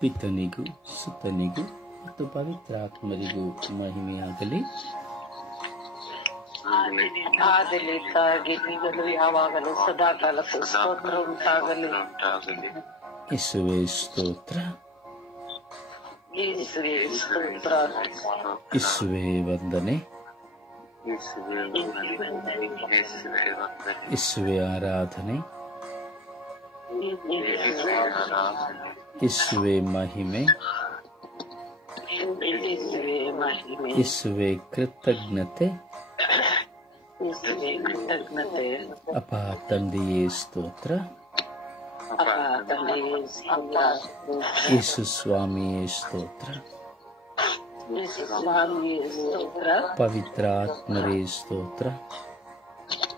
ಪಿತನಿಗೂ ಸುತನಿಗೂ ಮತ್ತು ಪವಿತ್ರಾತ್ಮರಿಗೂ ಮಹಿಮೆಯಾಗಲಿ. ಆದಲಿದ್ದಾಗಿ ಈಗಲೂ ಯಾವಾಗಲೂ ಸದಾಕಾಲಕ್ಕೂ ಸ್ತೋತ್ರ ಉಂಟಾಗಲಿ. ಯೇಸುವೇ ಸ್ತೋತ್ರ, ಯೇಸುವೇ ಸ್ತೋತ್ರ, ಯೇಸುವೇ ವಂದನೆ, ಯೇಸುವೇ ಆರಾಧನೆ, ಯೇಸುವೇ ಮಹಿಮೆ, ಯೇಸುವೇ ಮಹಿಮೆ, ಯೇಸುವೇ ಕೃತಜ್ಞತೆ. ಯೇಸುವೇ ಕೃತಜ್ಞತೆ. ಅಪ್ಪ ತಂದೆಯೇ ಸ್ತೋತ್ರ, ಅಪ್ಪ ತಂದೆಯೇ ಸ್ತೋತ್ರ, ಯೇಸು ಸ್ವಾಮಿಯೇ ಸ್ತೋತ್ರ, ಯೇಸು ಸ್ವಾಮಿಯೇ ಸ್ತೋತ್ರ, ಪವಿತ್ರಾತ್ಮರೇ ಸ್ತೋತ್ರ,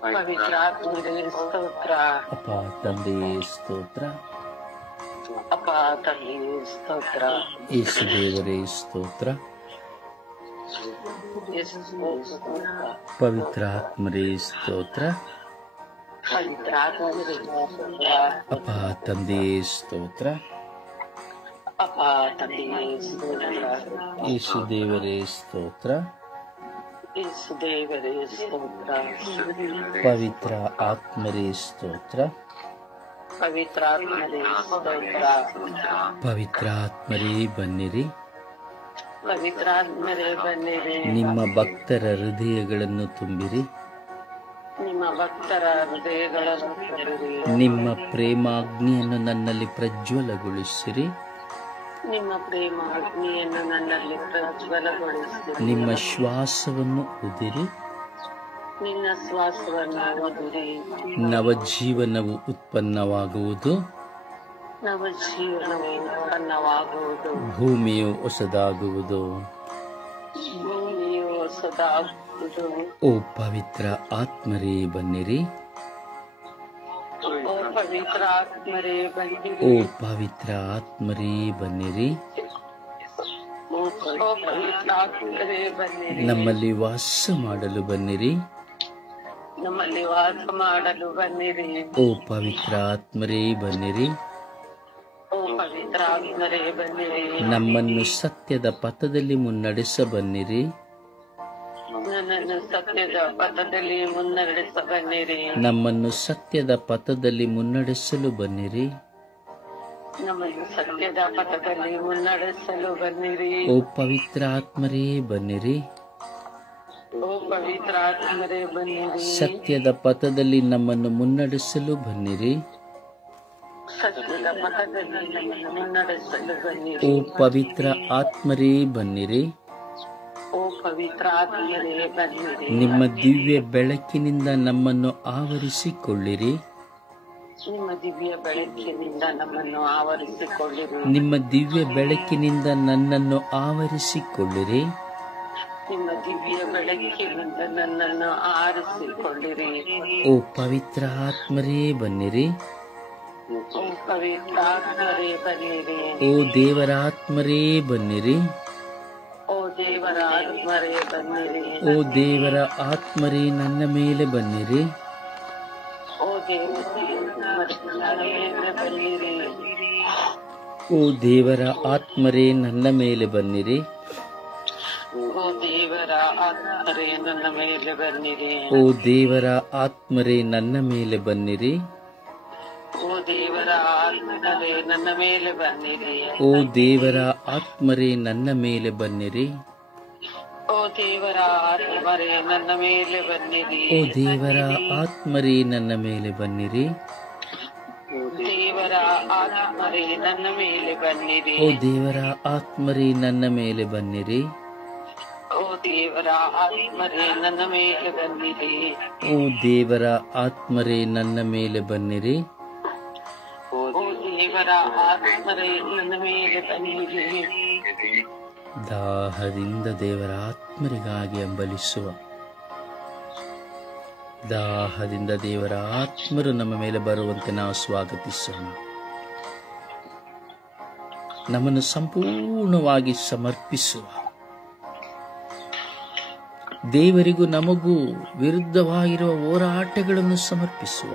ಪವಿತ್ರಾತ್ಮರೇ ಸ್ತೋತ್ರ, ಅಪ್ಪ ತಂದೆಯೇ ಸ್ತೋತ್ರ, ಅಪ್ಪ ತಂದೆಯೇ ಸ್ತೋತ್ರ, ಯೇಸು ದೇವರೇ ಸ್ತೋತ್ರ, ಯೇಸು ಸ್ತೋತ್ರ, ಪವಿತ್ರಾತ್ಮರೇ ಸ್ತೋತ್ರ, ಪವಿತ್ರಾತ್ಮರೇ ಸ್ತೋತ್ರ, ಅಪ್ಪ ತಂದೆಯೇ ಸ್ತೋತ್ರ, ಅಪ್ಪ ತಂದೆಯೇ ಸ್ತೋತ್ರ, ಯೇಸು ದೇವರೇ ಸ್ತೋತ್ರ, ಯೇಸು ದೇವರೇ ಸ್ತೋತ್ರ, ಪವಿತ್ರ ಆತ್ಮರೇ ಸ್ತೋತ್ರ, ಪವಿತ್ರಾತ್ಮರೇ ಸ್ತೋತ್ರ, ಪವಿತ್ರಾತ್ಮರೇ ಬನ್ನಿರಿ, ಪವಿತ್ರಾತ್ಮರೇ ಬನ್ನಿರಿ, ನಿಮ್ಮ ಭಕ್ತರ ಹೃದಯಗಳನ್ನು ತುಂಬಿರಿ, ನಿಮ್ಮ ಭಕ್ತರ ಹೃದಯಗಳನ್ನು ತುಂಬಿರಿ, ನಿಮ್ಮ ಪ್ರೇಮಾಗ್ನಿಯನ್ನು ನನ್ನಲ್ಲಿ ಪ್ರಜ್ವಲಗೊಳಿಸಿರಿ, ನಿಮ್ಮ ಪ್ರೇಮ ಅಗ್ನಿಯನ್ನು ನನ್ನಲ್ಲಿ ಪ್ರಜ್ವಲಗೊಳಿಸಿರಿ, ನಿಮ್ಮ ಶ್ವಾಸವನ್ನು ಉದಿರಿ, ನಿನ್ನ ಶ್ವಾಸವನ್ನು ಓದಿರಿ, ನವಜೀವನವು ಉತ್ಪನ್ನವಾಗುವುದು, ನವಜೀವನವು ಉತ್ಪನ್ನವಾಗುವುದು, ಭೂಮಿಯು ಹೊಸದಾಗುವುದು. ಭೂಮಿಯು ಹೊಸದಾಗುವುದು. ಓ ಪವಿತ್ರ ಆತ್ಮರೇ ಬನ್ನಿರಿ, ಓ ಪವಿತ್ರ ಆತ್ಮರೇ ಬನ್ನಿರಿ, ಓ ಪವಿತ್ರ ಆತ್ಮರೇ ಬನ್ನಿರಿ, ಓ ಪವಿತ್ರ ಆತ್ಮರೇ ಬನ್ನಿರಿ, ನಮ್ಮಲ್ಲಿ ವಾಸ ಮಾಡಲು ಬನ್ನಿರಿ, ನಮ್ಮಲ್ಲಿ ವಾಸ ಮಾಡಲು ಬನ್ನಿರಿ, ಓ ಪವಿತ್ರ ಆತ್ಮರೇ ಬನ್ನಿರಿ, ಓ ಪವಿತ್ರ ಆತ್ಮರೇ ಬನ್ನಿರಿ, ನಮ್ಮನ್ನು ಸತ್ಯದ ಪಥದಲ್ಲಿ ಮುನ್ನಡೆಸ ಬನ್ನಿರಿ, ನನ್ನನ್ನು ಸತ್ಯದ ಪಥದಲ್ಲಿ ಮುನ್ನಡೆಸ ಬನ್ನಿರಿ, ನಮ್ಮನ್ನು ಸತ್ಯದ ಪಥದಲ್ಲಿ ಮುನ್ನಡೆಸಲು ಬನ್ನಿರಿ, ನಮ್ಮನ್ನು ಸತ್ಯದ ಪಥದಲ್ಲಿ ಮುನ್ನಡೆಸಲು ಬನ್ನಿರಿ, ಓ ಪವಿತ್ರ ಆತ್ಮರೇ ಬನ್ನಿರಿ, ಓ ಪವಿತ್ರ ಆತ್ಮರೇ ಬನ್ನಿರಿ, ಸತ್ಯದ ಪಥದಲ್ಲಿ ನಮ್ಮನ್ನು ಮುನ್ನಡೆಸಲು ಬನ್ನಿರಿ, ಸತ್ಯದ ಪಥದಲ್ಲಿ ನಮ್ಮನ್ನು ಮುನ್ನಡೆಸಲು ಓ ಬನ್ನಿರಿ, ಪವಿತ್ರ ಆತ್ಮರೇ ಬನ್ನಿರಿ, ಓ ಪವಿತ್ರ ಆತ್ಮರೇ ಬನ್ನಿರಿ, ನಿಮ್ಮ ದಿವ್ಯ ಬೆಳಕಿನಿಂದ ನಮ್ಮನ್ನು ಆವರಿಸಿಕೊಳ್ಳಿರಿ, ನಿಮ್ಮ ದಿವ್ಯ ಬೆಳಕಿನಿಂದ ನಮ್ಮನ್ನು ಆವರಿಸಿಕೊಳ್ಳಿರಿ, ನಿಮ್ಮ ದಿವ್ಯ ಬೆಳಕಿನಿಂದ ನನ್ನನ್ನು ಆವರಿಸಿಕೊಳ್ಳಿರಿ, ನಿಮ್ಮ ದಿವ್ಯ ಬೆಳಕಿನಿಂದ ನನ್ನನ್ನು ಆರಿಸಿಕೊಳ್ಳಿರಿ, ಓ ಪವಿತ್ರ ಆತ್ಮರೇ ಬನ್ನಿರಿ, ಓ ಪವಿತ್ರ ಆತ್ಮರೇ ಬನ್ನಿರಿ, ಓ ದೇವರ ಆತ್ಮರೇ ಬನ್ನಿರಿ, ಓ ದೇವರ ಆತ್ಮರೇ ಬನ್ನಿರಿ, ಓ ದೇವರ ಆತ್ಮರೇ ನನ್ನ ಮೇಲೆ ಬನ್ನಿರಿ, ಓ ದೇವರ ಆತ್ಮರೇ ಬನ್ನಿರಿ, ಓ ದೇವರ ಆತ್ಮರೇ ನನ್ನ ಮೇಲೆ ಬನ್ನಿರಿ, ಓ ದೇವರ ಆತ್ಮರೇ ನನ್ನ ಮೇಲೆ ಬನ್ನಿರಿ, ಓ ದೇವರ ಆತ್ಮರೇ ನನ್ನ ಮೇಲೆ ಬನ್ನಿರಿ, ಓ ದೇವರ ಆತ್ಮರೇ ನನ್ನ ಮೇಲೆ ಬನ್ನಿರಿ, ಓ ದೇವರ ಆತ್ಮರೇ ನನ್ನ ಮೇಲೆ ಬನ್ನಿರಿ, ಓ ದೇವರ ಆತ್ಮರೇ ನನ್ನ ಮೇಲೆ ಬನ್ನಿರಿ, ಓ ದೇವರ ಆತ್ಮರೇ ನನ್ನ ಮೇಲೆ ಬನ್ನಿರಿ, ದೇವರ ಆತ್ಮರೇ ನನ್ನ ಮೇಲೆ ಬನ್ನಿರಿ, ಓ ದೇವರ ಆತ್ಮರೇ ನನ್ನ ಮೇಲೆ ಬನ್ನಿರಿ, ಓ ದೇವರ ಆತ್ಮರೇ ನನ್ನ ಮೇಲೆ ಬನ್ನಿರಿ, ಓ ದೇವರ ಆತ್ಮರೇ ನನ್ನ ಮೇಲೆ ಬನ್ನಿರಿ, ಓ ದೇವರ ಆತ್ಮರೇ ನನ್ನ ಮೇಲೆ ಬನ್ನಿರಿ, ದಾಹದಿಂದ ದೇವರ ಆತ್ಮರಿಗಾಗಿ ಹಂಬಲಿಸುವ, ದಾಹದಿಂದ ದೇವರ ಆತ್ಮರು ನಮ್ಮ ಮೇಲೆ ಬರುವಂತೆ ನಾವು ಸ್ವಾಗತಿಸೋಣ. ನಮ್ಮನ್ನು ಸಂಪೂರ್ಣವಾಗಿ ಸಮರ್ಪಿಸುವ, ದೇವರಿಗೂ ನಮಗೂ ವಿರುದ್ಧವಾಗಿರುವ ಹೋರಾಟಗಳನ್ನು ಸಮರ್ಪಿಸುವ,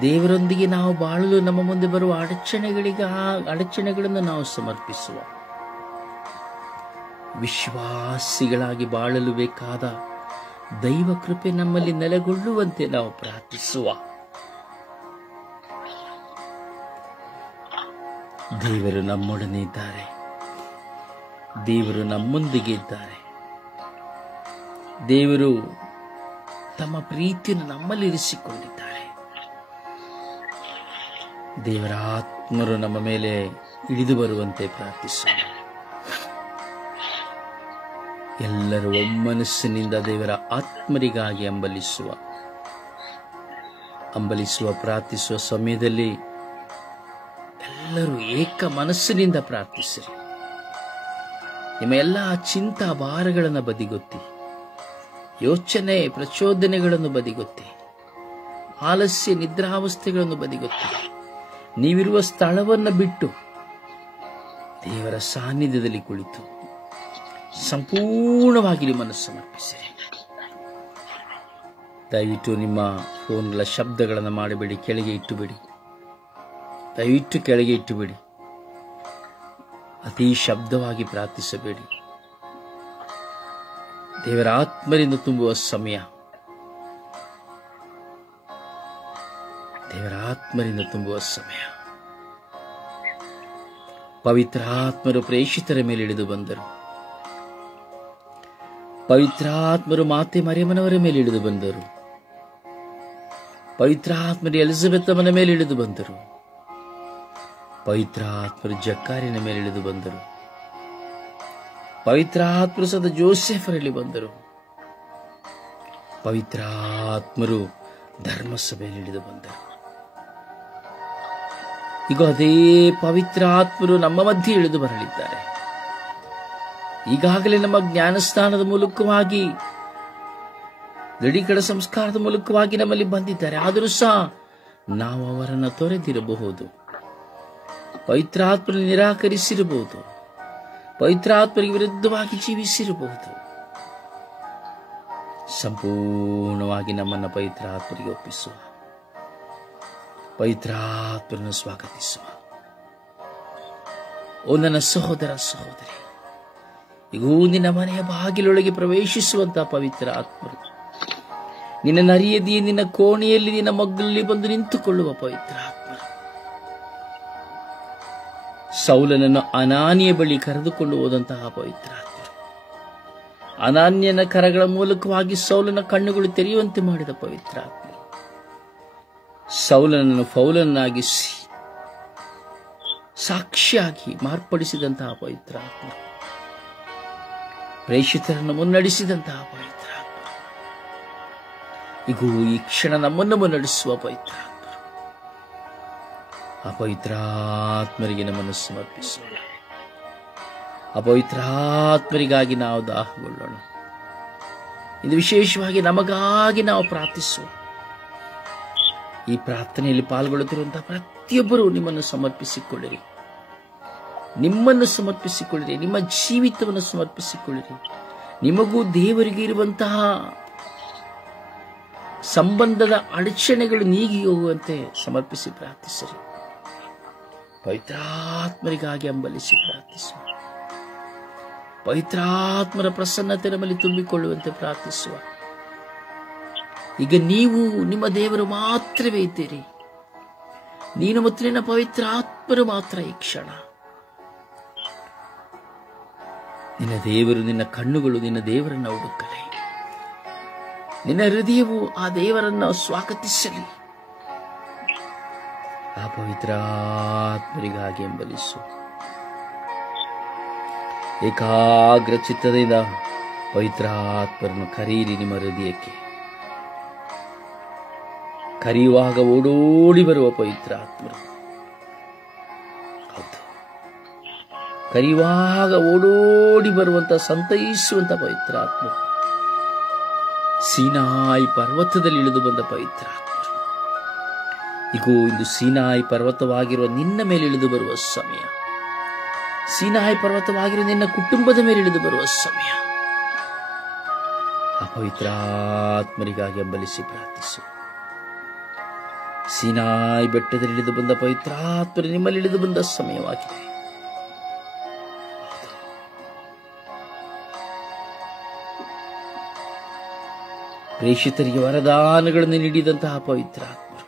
ದೇವರೊಂದಿಗೆ ನಾವು ಬಾಳಲು ನಮ್ಮ ಮುಂದೆ ಬರುವ ಅಡಚಣೆಗಳನ್ನು ನಾವು ಸಮರ್ಪಿಸುವ. ವಿಶ್ವಾಸಿಗಳಾಗಿ ಬಾಳಲು ಬೇಕಾದ ದೈವ ಕೃಪೆ ನಮ್ಮಲ್ಲಿ ನೆಲೆಗೊಳ್ಳುವಂತೆ ನಾವು ಪ್ರಾರ್ಥಿಸುವ. ದೇವರು ನಮ್ಮೊಡನೆ ಇದ್ದಾರೆ. ದೇವರು ನಮ್ಮೊಂದಿಗೆ ಇದ್ದಾರೆ. ದೇವರು ತಮ್ಮ ಪ್ರೀತಿಯನ್ನು ನಮ್ಮಲ್ಲಿ ಇರಿಸಿಕೊಂಡಿದ್ದಾರೆ. ದೇವರ ಆತ್ಮರು ನಮ್ಮ ಮೇಲೆ ಇಳಿದು ಬರುವಂತೆ ಪ್ರಾರ್ಥಿಸುವ. ಎಲ್ಲರೂ ಒಮ್ಮನಸ್ಸಿನಿಂದ ದೇವರ ಆತ್ಮರಿಗಾಗಿ ಅಂಬಲಿಸುವ ಪ್ರಾರ್ಥಿಸುವ ಸಮಯದಲ್ಲಿ ಎಲ್ಲರೂ ಏಕ ಮನಸ್ಸಿನಿಂದ ಪ್ರಾರ್ಥಿಸಿರಿ. ನಿಮ್ಮ ಎಲ್ಲ ಚಿಂತಾ ಭಾರಗಳನ್ನು ಬದಿಗೊತ್ತಿ, ಯೋಚನೆ ಪ್ರಚೋದನೆಗಳನ್ನು ಬದಿಗೊತ್ತಿ, ಆಲಸ್ಯ ನಿದ್ರಾವಸ್ಥೆಗಳನ್ನು ಬದಿಗೊತ್ತಿ, ನೀವಿರುವ ಸ್ಥಳವನ್ನು ಬಿಟ್ಟು ದೇವರ ಸಾನ್ನಿಧ್ಯದಲ್ಲಿ ಕುಳಿತು ಸಂಪೂರ್ಣವಾಗಿ ನಿಮ್ಮನ್ನು ಸಮರ್ಪಿಸಿರಿ. ದಯವಿಟ್ಟು ನಿಮ್ಮ ಫೋನ್ಗಳ ಶಬ್ದಗಳನ್ನು ಮಾಡಬೇಡಿ, ಕೆಳಗೆ ಇಟ್ಟುಬಿಡಿ. ದಯವಿಟ್ಟು ಕೆಳಗೆ ಇಟ್ಟುಬಿಡಿ. ಅತಿ ಶಬ್ದವಾಗಿ ಪ್ರಾರ್ಥಿಸಬೇಡಿ. ದೇವರ ಆತ್ಮರಿಂದ ತುಂಬುವ ಸಮಯ, ದೇವರ ಆತ್ಮರಿಂದ ತುಂಬುವ ಸಮಯ. ಪವಿತ್ರ ಆತ್ಮರು ಪ್ರೇಷಿತರ ಮೇಲೆ ಇಳಿದು ಬಂದರು. ಪವಿತ್ರ ಆತ್ಮರು ಮಾತೆ ಮರಿಯಮ್ಮನವರ ಮೇಲೆ ಇಳಿದು ಬಂದರು. ಪವಿತ್ರ ಆತ್ಮರು ಎಲಿಜಬೆತ್ ಅಮ್ಮನ ಮೇಲೆ ಇಳಿದು ಬಂದರು. ಪವಿತ್ರ ಆತ್ಮರು ಜಕ್ಕಾರಿನ ಮೇಲೆ ಇಳಿದು ಬಂದರು. ಪವಿತ್ರ ಆತ್ಮರು ಸದ ಜೋಸೆಫರಲ್ಲಿ ಬಂದರು. ಪವಿತ್ರ ಆತ್ಮರು ಧರ್ಮಸಭೆಯಲ್ಲಿ ಇಳಿದು ಬಂದರು. ಈಗ ಅದೇ ಪವಿತ್ರ ಆತ್ಮರು ನಮ್ಮ ಮಧ್ಯೆ ಇಳಿದು ಬರಲಿದ್ದಾರೆ. ಈಗಾಗಲೇ ನಮ್ಮ ಜ್ಞಾನಸ್ನಾನದ ಮೂಲಕವಾಗಿ, ದೃಢೀಕರಣ ಸಂಸ್ಕಾರದ ಮೂಲಕವಾಗಿ ನಮ್ಮಲ್ಲಿ ಬಂದಿದ್ದಾರೆ. ಆದರೂ ಸಹ ನಾವು ಅವರನ್ನು ತೊರೆದಿರಬಹುದು, ಪವಿತ್ರಾತ್ಮನ ನಿರಾಕರಿಸಿರಬಹುದು, ಪವಿತ್ರಾತ್ಮರಿಗೆ ವಿರುದ್ಧವಾಗಿ ಜೀವಿಸಿರಬಹುದು. ಸಂಪೂರ್ಣವಾಗಿ ನಮ್ಮನ್ನು ಪವಿತ್ರಾತ್ಮರಿಗೆ ಒಪ್ಪಿಸುವ, ಪವಿತ್ರಾತ್ಮರನ್ನು ಸ್ವಾಗತಿಸುವ. ಓ ನನ್ನ ಸಹೋದರ ಸಹೋದರಿ, ಈಗೂ ನಿನ್ನ ಮನೆಯ ಬಾಗಿಲೊಳಗೆ ಪ್ರವೇಶಿಸುವಂತಹ ಪವಿತ್ರ ಆತ್ಮರು, ನಿನ್ನ ನರಿಯದಿಯೇ ನಿನ್ನ ಕೋಣೆಯಲ್ಲಿ ನಿನ್ನ ಮಗ್ಗಲಲ್ಲಿ ಬಂದು ನಿಂತುಕೊಳ್ಳುವ ಪವಿತ್ರ ಆತ್ಮರು, ಸೌಲನನ್ನು ಅನಾನಿಯ ಬಳಿ ಕರೆದುಕೊಂಡು ಹೋದಂತಹ ಪವಿತ್ರ ಆತ್ಮರು, ಅನಾನ್ಯನ ಕರಗಳ ಮೂಲಕವಾಗಿ ಸೌಲನ ಕಣ್ಣುಗಳು ತೆರೆಯುವಂತೆ ಮಾಡಿದ ಪವಿತ್ರ ಆತ್ಮರು, ಸೌಲನನ್ನು ಪೌಲನಾಗಿಸಿ ಸಾಕ್ಷಿಯಾಗಿ ಮಾರ್ಪಡಿಸಿದಂತಹ ಪವಿತ್ರ ಆತ್ಮರು, ಪ್ರೇಷಿತರನ್ನು ಮುನ್ನಡೆಸಿದಂತಹ ಪವಿತ್ರ ಆತ್ಮರು, ಈಗೂ ಈ ಕ್ಷಣ ನಮ್ಮನ್ನು ಮುನ್ನಡೆಸುವ ಪವಿತ್ರ ಆತ್ಮರು. ಆ ಪವಿತ್ರಾತ್ಮರಿಗೆ ನಮ್ಮನ್ನು ಸಮರ್ಪಿಸೋಣ. ಆ ಪವಿತ್ರಾತ್ಮರಿಗಾಗಿ ನಾವು ದಾಹಗೊಳ್ಳೋಣ. ಇದು ವಿಶೇಷವಾಗಿ ನಮಗಾಗಿ ನಾವು ಪ್ರಾರ್ಥಿಸೋಣ. ಈ ಪ್ರಾರ್ಥನೆಯಲ್ಲಿ ಪಾಲ್ಗೊಳ್ಳುತ್ತಿರುವಂತಹ ಪ್ರತಿಯೊಬ್ಬರೂ ನಿಮ್ಮನ್ನು ಸಮರ್ಪಿಸಿಕೊಳ್ಳಿರಿ, ನಿಮ್ಮನ್ನು ಸಮರ್ಪಿಸಿಕೊಳ್ಳಿರಿ, ನಿಮ್ಮ ಜೀವಿತವನ್ನು ಸಮರ್ಪಿಸಿಕೊಳ್ಳಿರಿ. ನಿಮಗೂ ದೇವರಿಗೆ ಇರುವಂತಹ ಸಂಬಂಧದ ಅಡಚಣೆಗಳು ನೀಗಿ ಹೋಗುವಂತೆ ಸಮರ್ಪಿಸಿ ಪ್ರಾರ್ಥಿಸಿರಿ. ಪವಿತ್ರಾತ್ಮರಿಗಾಗಿ ಹಂಬಲಿಸಿ ಪ್ರಾರ್ಥಿಸುವ. ಪವಿತ್ರಾತ್ಮರ ಪ್ರಸನ್ನತೆ ನಮ್ಮಲ್ಲಿ ತುಂಬಿಕೊಳ್ಳುವಂತೆ ಪ್ರಾರ್ಥಿಸುವ. ಈಗ ನೀವು ನಿಮ್ಮ ದೇವರು ಮಾತ್ರವೇ ಇದ್ದೀರಿ. ನೀನು ಮತ್ತು ನಿನ್ನ ಪವಿತ್ರ ಆತ್ಮರು ಮಾತ್ರ ಈ ಕ್ಷಣ. ನಿನ್ನ ದೇವರು, ನಿನ್ನ ಕಣ್ಣುಗಳು ನಿನ್ನ ದೇವರನ್ನು ಹುಡುಕಲಿ. ನಿನ್ನ ಹೃದಯವು ಆ ದೇವರನ್ನು ಸ್ವಾಗತಿಸಲಿ. ಆ ಪವಿತ್ರಾತ್ಮರಿಗಾಗಿ ಹಂಬಲಿಸು. ಏಕಾಗ್ರ ಚಿತ್ತದಿಂದ ಪವಿತ್ರಾತ್ಮರನ್ನು ಕರೀರಿ. ನಿಮ್ಮ ಹೃದಯಕ್ಕೆ ಕರೆಯುವಾಗ ಓಡೋಡಿ ಬರುವ ಪವಿತ್ರಾತ್ಮರು, ಹೌದು, ಕರೆಯುವಾಗ ಓಡೋಡಿ ಬರುವಂತ ಸಂತೈಸುವಂತ ಪವಿತ್ರಾತ್ಮರು, ಸೀನಾಯಿ ಪರ್ವತದಲ್ಲಿ ಇಳಿದು ಬಂದ ಪವಿತ್ರಾತ್ಮರು, ಈಗೂ ಇಂದು ಸೀನಾಯಿ ಪರ್ವತವಾಗಿರುವ ನಿನ್ನ ಮೇಲೆ ಇಳಿದು ಬರುವ ಸಮಯ. ಸೀನಾಯಿ ಪರ್ವತವಾಗಿರುವ ನಿನ್ನ ಕುಟುಂಬದ ಮೇಲೆ ಇಳಿದು ಬರುವ ಸಮಯ. ಆ ಪವಿತ್ರಾತ್ಮರಿಗಾಗಿ ಹಂಬಲಿಸಿ ಪ್ರಾರ್ಥಿಸು. ಸೀನಾಯಿ ಬೆಟ್ಟದಲ್ಲಿ ಇಳಿದು ಬಂದ ಪವಿತ್ರಾತ್ಮರು ನಿಮ್ಮಲ್ಲಿ ಇಳಿದು ಬಂದ ಸಮಯವಾಗಿದೆ. ಪ್ರೇಷಿತರಿಗೆ ವರದಾನಗಳನ್ನು ನೀಡಿದಂತಹ ಪವಿತ್ರಾತ್ಮರು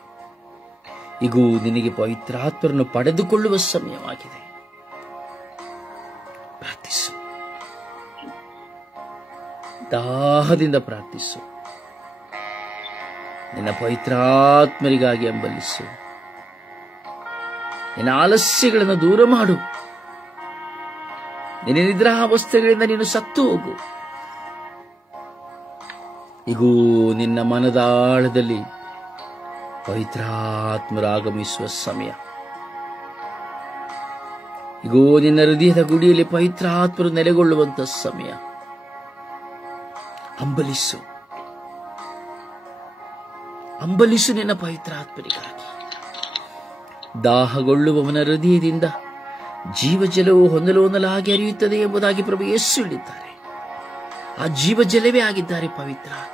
ಈಗ ನಿನಗೆ ಪವಿತ್ರಾತ್ಮರನ್ನು ಪಡೆದುಕೊಳ್ಳುವ ಸಮಯವಾಗಿದೆ. ಪ್ರಾರ್ಥಿಸು, ದಾಹದಿಂದ ಪ್ರಾರ್ಥಿಸು. ನಿನ್ನ ಪವಿತ್ರಾತ್ಮರಿಗಾಗಿ ಹಂಬಲಿಸು. ನಿನ್ನ ಆಲಸ್ಯಗಳನ್ನು ದೂರ ಮಾಡು. ನಿನ್ನ ನಿದ್ರಾವಸ್ಥೆಗಳಿಂದ ನೀನು ಸತ್ತು ಹೋಗು. ಈಗೂ ನಿನ್ನ ಮನದಾಳದಲ್ಲಿ ಪವಿತ್ರಾತ್ಮರು ಆಗಮಿಸುವ ಸಮಯ. ಈಗೂ ನಿನ್ನ ಹೃದಯದ ಗುಡಿಯಲ್ಲಿ ಪವಿತ್ರಾತ್ಮರು ನೆಲೆಗೊಳ್ಳುವಂತ ಸಮಯ. ಹಂಬಲಿಸು, ಹಂಬಲಿಸು ನಿನ್ನ ಪವಿತ್ರಾತ್ಮರಿಗಾಗಿ. ದಾಹಗೊಳ್ಳುವವನ ಹೃದಯದಿಂದ ಜೀವಜಲವು ಹೊಂದಲೊಂದಲಾಗಿ ಹರಿಯುತ್ತದೆ ಎಂಬುದಾಗಿ ಪ್ರಭು ಯೇಸು ಹೇಳಿದ್ದಾರೆ. ಆ ಜೀವಜಲವೇ ಆಗಿದ್ದಾರೆ ಪವಿತ್ರಾತ್ಮರು.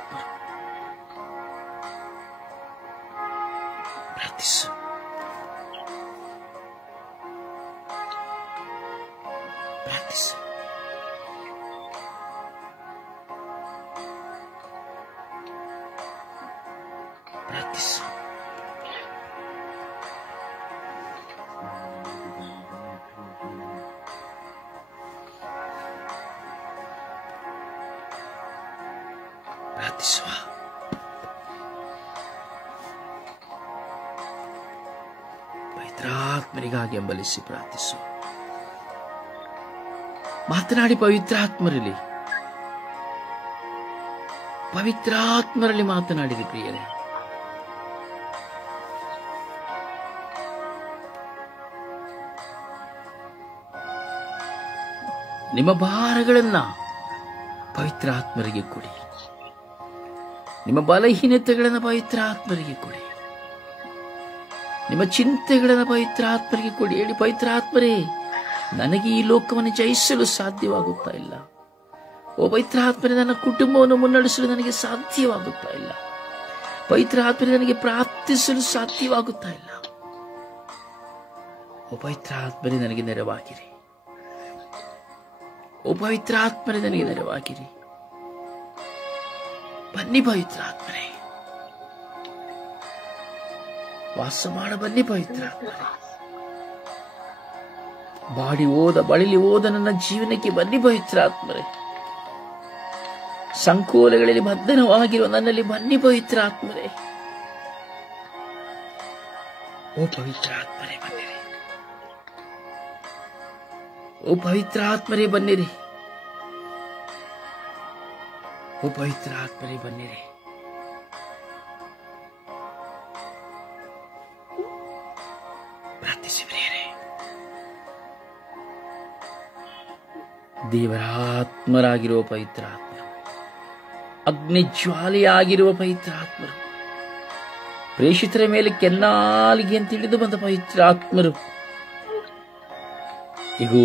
ಪ್ರಾರ್ಥಿಸು. ಪ್ರಾರ್ಥಿಸು. ಪ್ರಾರ್ಥಿಸು. ಪ್ರಾರ್ಥಿಸುವ. ಪವಿತ್ರಾತ್ಮರಿಗಾಗಿ ಹಂಬಲಿಸಿ ಪ್ರಾರ್ಥಿಸು. ಮಾತನಾಡಿ ಪವಿತ್ರಾತ್ಮರಲ್ಲಿ, ಪವಿತ್ರಾತ್ಮರಲ್ಲಿ ಮಾತನಾಡಿರಿ ಪ್ರಿಯರೇ. ನಿಮ್ಮ ಭಾರಗಳನ್ನ ಪವಿತ್ರಾತ್ಮರಿಗೆ ಕೊಡಿ. ನಿಮ್ಮ ಬಲಹೀನತೆಗಳನ್ನು ಪವಿತ್ರಾತ್ಮರಿಗೆ ಕೊಡಿ. ನಿಮ್ಮ ಚಿಂತೆಗಳನ್ನು ಪವಿತ್ರಾತ್ಮರಿಗೆ ಕೊಡಿ. ಹೇಳಿ, ಪವಿತ್ರಾತ್ಮರೇ, ನನಗೆ ಈ ಲೋಕವನ್ನು ಜಯಿಸಲು ಸಾಧ್ಯವಾಗುತ್ತಾ ಇಲ್ಲ. ಓ ಪವಿತ್ರಾತ್ಮರೇ, ನನ್ನ ಕುಟುಂಬವನ್ನು ಮುನ್ನಡೆಸಲು ನನಗೆ ಸಾಧ್ಯವಾಗುತ್ತಾ ಇಲ್ಲ. ಪವಿತ್ರಾತ್ಮರೇ, ನನಗೆ ಪ್ರಾರ್ಥಿಸಲು ಸಾಧ್ಯವಾಗುತ್ತಾ ಇಲ್ಲ. ಓ ಪವಿತ್ರಾತ್ಮರೇ, ನನಗೆ ನೆರವಾಗಿರಿ. ಓ ಪವಿತ್ರಾತ್ಮರೇ, ನನಗೆ ನೆರವಾಗಿರಿ. ಬನ್ನಿ ಪವಿತ್ರಾತ್ಮರೇ, ವಾಸ ಮಾಡ ಬನ್ನಿ ಪವಿತ್ರಾತ್ಮರೇ. ಬಳಲಿ ಹೋದ ನನ್ನ ಜೀವನಕ್ಕೆ ಬನ್ನಿ ಪವಿತ್ರಾತ್ಮರೇ. ಸಂಕೋಲೆಗಳಲ್ಲಿ ಬದ್ಧನವಾಗಿರುವ ನನ್ನಲ್ಲಿ ಬನ್ನಿ ಪವಿತ್ರಾತ್ಮರೇ. ಓ ಪವಿತ್ರಾತ್ಮರೇ ಬನ್ನಿರಿ. ಓ ಪವಿತ್ರಾತ್ಮರೇ ಬನ್ನಿರಿ. ಓ ಪವಿತ್ರಾತ್ಮರೇ ಬನ್ನಿರಿ. ಪ್ರಾರ್ಥಿಸಿ ಪ್ರಿಯರೇ. ದೇವರಾತ್ಮರಾಗಿರುವ ಪವಿತ್ರಾತ್ಮರು, ಅಗ್ನಿಜ್ವಾಲೆಯಾಗಿರುವ ಪವಿತ್ರಾತ್ಮರು, ಪ್ರೇಷಿತರ ಮೇಲೆ ಕೆನ್ನಾಲಿಗೆ ಅಂತ ತಿಳಿದು ಬಂದ ಪವಿತ್ರಾತ್ಮರು ಇಗೂ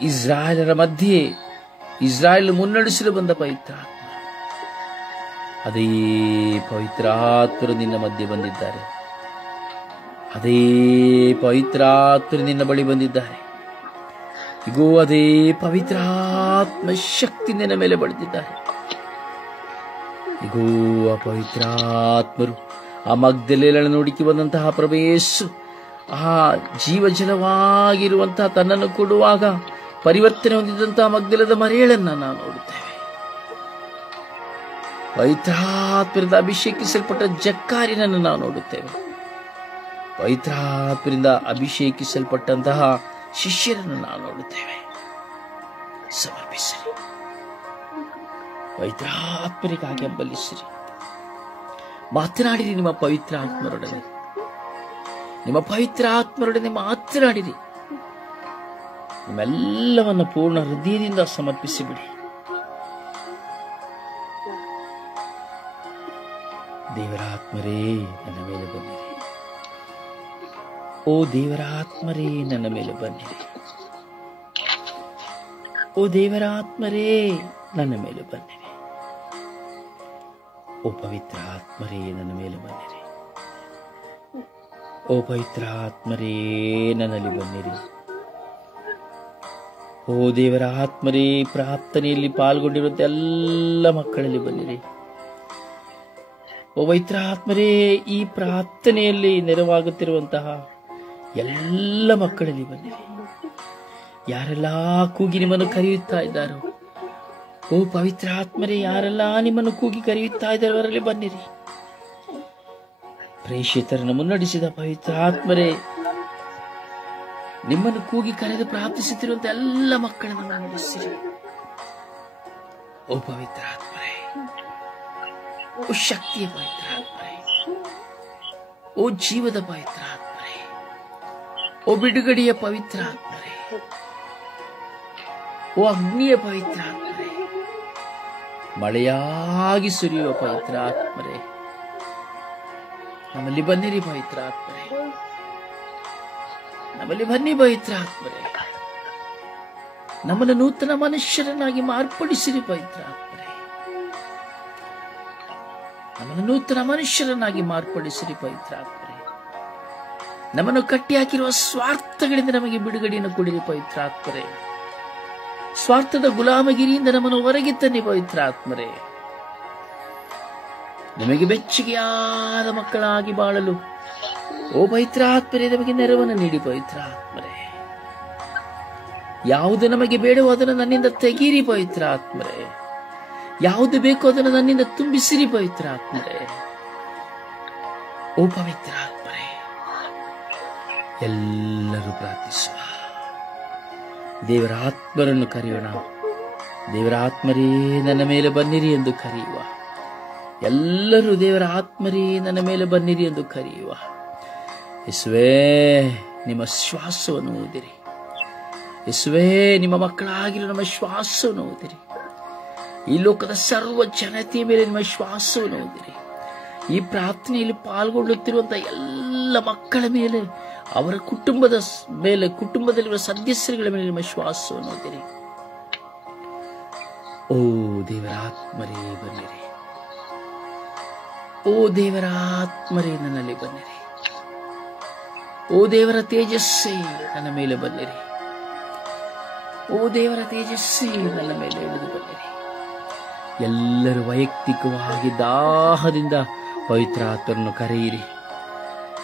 ಇಸ್ರಾಯೇಲರ ಮಧ್ಯೆ ಇಸ್ರಾಯೇಲ್ ಮುನ್ನಡೆಸಲು ಬಂದ ಪವಿತ್ರಾತ್ಮರು, ಅದೇ ಪವಿತ್ರಾತ್ಮರು ನಿನ್ನ ಮಧ್ಯೆ ಬಂದಿದ್ದಾರೆ. ಅದೇ ಪವಿತ್ರಾತ್ಮರು ನಿನ್ನ ಬಳಿ ಬಂದಿದ್ದಾರೆ. ಇಗೋ ಅದೇ ಪವಿತ್ರಾತ್ಮ ಶಕ್ತಿ ನಿನ್ನ ಮೇಲೆ ಬಳಿದಿದ್ದಾರೆ. ಇಗೋ ಆ ಪವಿತ್ರಾತ್ಮರು ಆ ಮಗ್ದಲೇಲಳನ್ನು ಹುಡುಕಿ ಬಂದಂತಹ ಪ್ರಭು ಯೇಸು ಆ ಜೀವಜಲವಾಗಿರುವಂತಹ ತನ್ನನ್ನು ಕೊಡುವಾಗ ಪರಿವರ್ತನೆ ಹೊಂದಿದಂತಹ ಮಗ್ದಲದ ಮರಿಯಳನ್ನ ನಾವು ನೋಡುತ್ತೇವೆ. ಪವಿತ್ರಾತ್ಮರಿಂದ ಅಭಿಷೇಕಿಸಲ್ಪಟ್ಟ ಜಕ್ಕಾರಿನನ್ನು ನಾವು ನೋಡುತ್ತೇವೆ. ಪವಿತ್ರಾತ್ಮರಿಂದ ಅಭಿಷೇಕಿಸಲ್ಪಟ್ಟಂತಹ ಶಿಷ್ಯರನ್ನು ನಾವು ನೋಡುತ್ತೇವೆ. ಸಮರ್ಪಿಸಿರಿ, ಪವಿತ್ರಾತ್ಮರಿಗಾಗಿ ಹಂಬಲಿಸಿರಿ. ಮಾತನಾಡಿರಿ ನಿಮ್ಮ ಪವಿತ್ರಾತ್ಮರೊಡನೆ. ನಿಮ್ಮ ಪವಿತ್ರಾತ್ಮರೊಡನೆ ಮಾತನಾಡಿರಿ. ನಿಮ್ಮೆಲ್ಲವನ್ನ ಪೂರ್ಣ ಹೃದಯದಿಂದ ಸಮರ್ಪಿಸಿಬಿಡಿ. ದೇವರಾತ್ಮರೇ ನನ್ನ ಮೇಲೆ ಬನ್ನಿರಿ. ಓ ದೇವರಾತ್ಮರೇ ನನ್ನ ಮೇಲೆ ಬನ್ನಿರಿ. ಓ ದೇವರಾತ್ಮರೇ ನನ್ನ ಮೇಲೆ ಬನ್ನಿರಿ. ಓ ಪವಿತ್ರ ಆತ್ಮರೇ ನನ್ನ ಮೇಲೆ ಬನ್ನಿರಿ. ಓ ಪವಿತ್ರಾತ್ಮರೇ ನನ್ನಲ್ಲಿ ಬನ್ನಿರಿ. ಓ ದೇವರ ಆತ್ಮರೇ, ಪ್ರಾರ್ಥನೆಯಲ್ಲಿ ಪಾಲ್ಗೊಂಡಿರುವಂತೆ ಎಲ್ಲ ಮಕ್ಕಳಲ್ಲಿ ಬನ್ನಿರಿ. ಓ ಪವಿತ್ರಾತ್ಮರೇ, ಈ ಪ್ರಾರ್ಥನೆಯಲ್ಲಿ ನೆರವಾಗುತ್ತಿರುವಂತಹ ಎಲ್ಲ ಮಕ್ಕಳಲ್ಲಿ ಬನ್ನಿರಿ. ಯಾರೆಲ್ಲ ಕೂಗಿ ನಿಮ್ಮನ್ನು ಕರೆಯುತ್ತಾ ಇದ್ದಾರೋ, ಓ ಪವಿತ್ರಾತ್ಮರೇ, ಯಾರೆಲ್ಲ ನಿಮ್ಮನ್ನು ಕೂಗಿ ಕರೆಯುತ್ತಾ ಇದ್ದಾರೆ ಅವರಲ್ಲಿ ಬನ್ನಿರಿ. ಪ್ರೇಷಿತರನ್ನು ಮುನ್ನಡೆಸಿದ ಪವಿತ್ರಾತ್ಮರೇ, ನಿಮ್ಮನ್ನು ಕೂಗಿ ಕರೆದು ಪ್ರಾರ್ಥಿಸುತ್ತಿರುವಂತ ಎಲ್ಲ ಮಕ್ಕಳನ್ನು ಮುನ್ನಡೆಸಿರಿ. ಓ ಪವಿತ್ರಾತ್ಮರೇ, ಓ ಶಕ್ತಿಯ ಪವಿತ್ರಾತ್ಮರೇ, ಓ ಜೀವದ ಪವಿತ್ರಾತ್ಮರೇ, ಓ ಬಿಡುಗಡೆಯ ಪವಿತ್ರಾತ್ಮರೇ, ಓ ಅಗ್ನಿಯ ಪವಿತ್ರಾತ್ಮರೇ, ಮಳೆಯಾಗಿ ಸುರಿಯುವ ಪವಿತ್ರಾತ್ಮರೇ, ನಮ್ಮಲ್ಲಿ ಬನ್ನಿರಿ ಪವಿತ್ರಾತ್ಮರೇ, ನಮ್ಮಲ್ಲಿ ಬನ್ನಿ ಪವಿತ್ರಾತ್ಮರೇ. ನಮ್ಮನ್ನು ನೂತನ ಮನುಷ್ಯರನ್ನಾಗಿ ಮಾರ್ಪಡಿಸಿರಿ ಪವಿತ್ರಾತ್ಮರೇ. ನಮ್ಮನ್ನು ನೂತನ ಮನುಷ್ಯರನ್ನಾಗಿ ಮಾರ್ಪಡಿಸಿರಿ ಪವಿತ್ರಾತ್ಮರೇ. ನಮ್ಮನ್ನು ಕಟ್ಟಿ ಹಾಕಿರುವ ಸ್ವಾರ್ಥಗಳಿಂದ ನಮಗೆ ಬಿಡುಗಡೆಯನ್ನು ಕೊಡಿರಿ ಪವಿತ್ರಾತ್ಮರೇ. ಸ್ವಾರ್ಥದ ಗುಲಾಮಗಿರಿಯಿಂದ ನಮ್ಮನ್ನು ಹೊರಗೆ ತನ್ನಿ ಪವಿತ್ರಾತ್ಮರೇ. ನಿಮಗೆ ಬೆಚ್ಚಗೆಯಾದ ಮಕ್ಕಳಾಗಿ ಬಾಳಲು ಓ ಪವಿತ್ರಾತ್ಮರೇ, ನಮಗೆ ನೆರವನ್ನು ನೀಡಿ ಪವಿತ್ರಾತ್ಮರೇ. ಯಾವುದು ನಮಗೆ ಬೇಡವೋ ಅದನ್ನು ನನ್ನಿಂದ ತೆಗೀರಿ ಪವಿತ್ರಾತ್ಮರೇ. ಯಾವುದು ಬೇಕೋ ಅದನ್ನು ನನ್ನಿಂದ ತುಂಬಿಸಿರಿ ಪವಿತ್ರಾತ್ಮರೇ. ಓ ಪವಿತ್ರಾತ್ಮರೇ, ಎಲ್ಲರೂ ಪ್ರಾರ್ಥಿಸುವ. ದೇವರ ಆತ್ಮರನ್ನು ಕರೆಯೋಣ. ದೇವರ ಆತ್ಮರೇ ನನ್ನ ಮೇಲೆ ಬನ್ನಿರಿ ಎಂದು ಕರೆಯುವ. ಎಲ್ಲರೂ ದೇವರ ಆತ್ಮರೇ ನನ್ನ ಮೇಲೆ ಬನ್ನಿರಿ ಎಂದು ಕರೆಯುವ. ಯೇಸುವೇ, ನಿಮ್ಮ ಶ್ವಾಸವನ್ನು ಊದಿರಿ. ಯೇಸುವೇ, ನಿಮ್ಮ ಮಕ್ಕಳಾಗಿರೋ ನಮ್ಮ ಶ್ವಾಸವನ್ನು ಊದಿರಿ. ಈ ಲೋಕದ ಸರ್ವ ಜನತೆಯ ಮೇಲೆ ನಿಮ್ಮ ಶ್ವಾಸವನ್ನು ಊದಿರಿ. ಈ ಪ್ರಾರ್ಥನೆಯಲ್ಲಿ ಪಾಲ್ಗೊಳ್ಳುತ್ತಿರುವಂತಹ ಎಲ್ಲ ಮಕ್ಕಳ ಮೇಲೆ, ಅವರ ಕುಟುಂಬದ ಮೇಲೆ, ಕುಟುಂಬದಲ್ಲಿರುವ ಸದಸ್ಯರುಗಳ ಮೇಲೆ ನಿಮ್ಮ ಶ್ವಾಸವನ್ನು ಊದಿರಿ. ಓ ದೇವರ ಆತ್ಮರೇ ಬನ್ನಿರಿ. ಓ ದೇವರ ಆತ್ಮರೇ ನನ್ನಲ್ಲಿ ಬನ್ನಿರಿ. ಓ ದೇವರ ತೇಜಸ್ಸೇ ನನ್ನ ಮೇಲೆ ಬನ್ನಿರಿ. ಓ ದೇವರ ತೇಜಸ್ಸೇ ನನ್ನ ಮೇಲೆ ಇಳಿದು ಬನ್ನಿರಿ. ಎಲ್ಲರೂ ವೈಯಕ್ತಿಕವಾಗಿ ದಾಹದಿಂದ ಪವಿತ್ರಾತ್ಮರನ್ನು ಕರೆಯಿರಿ.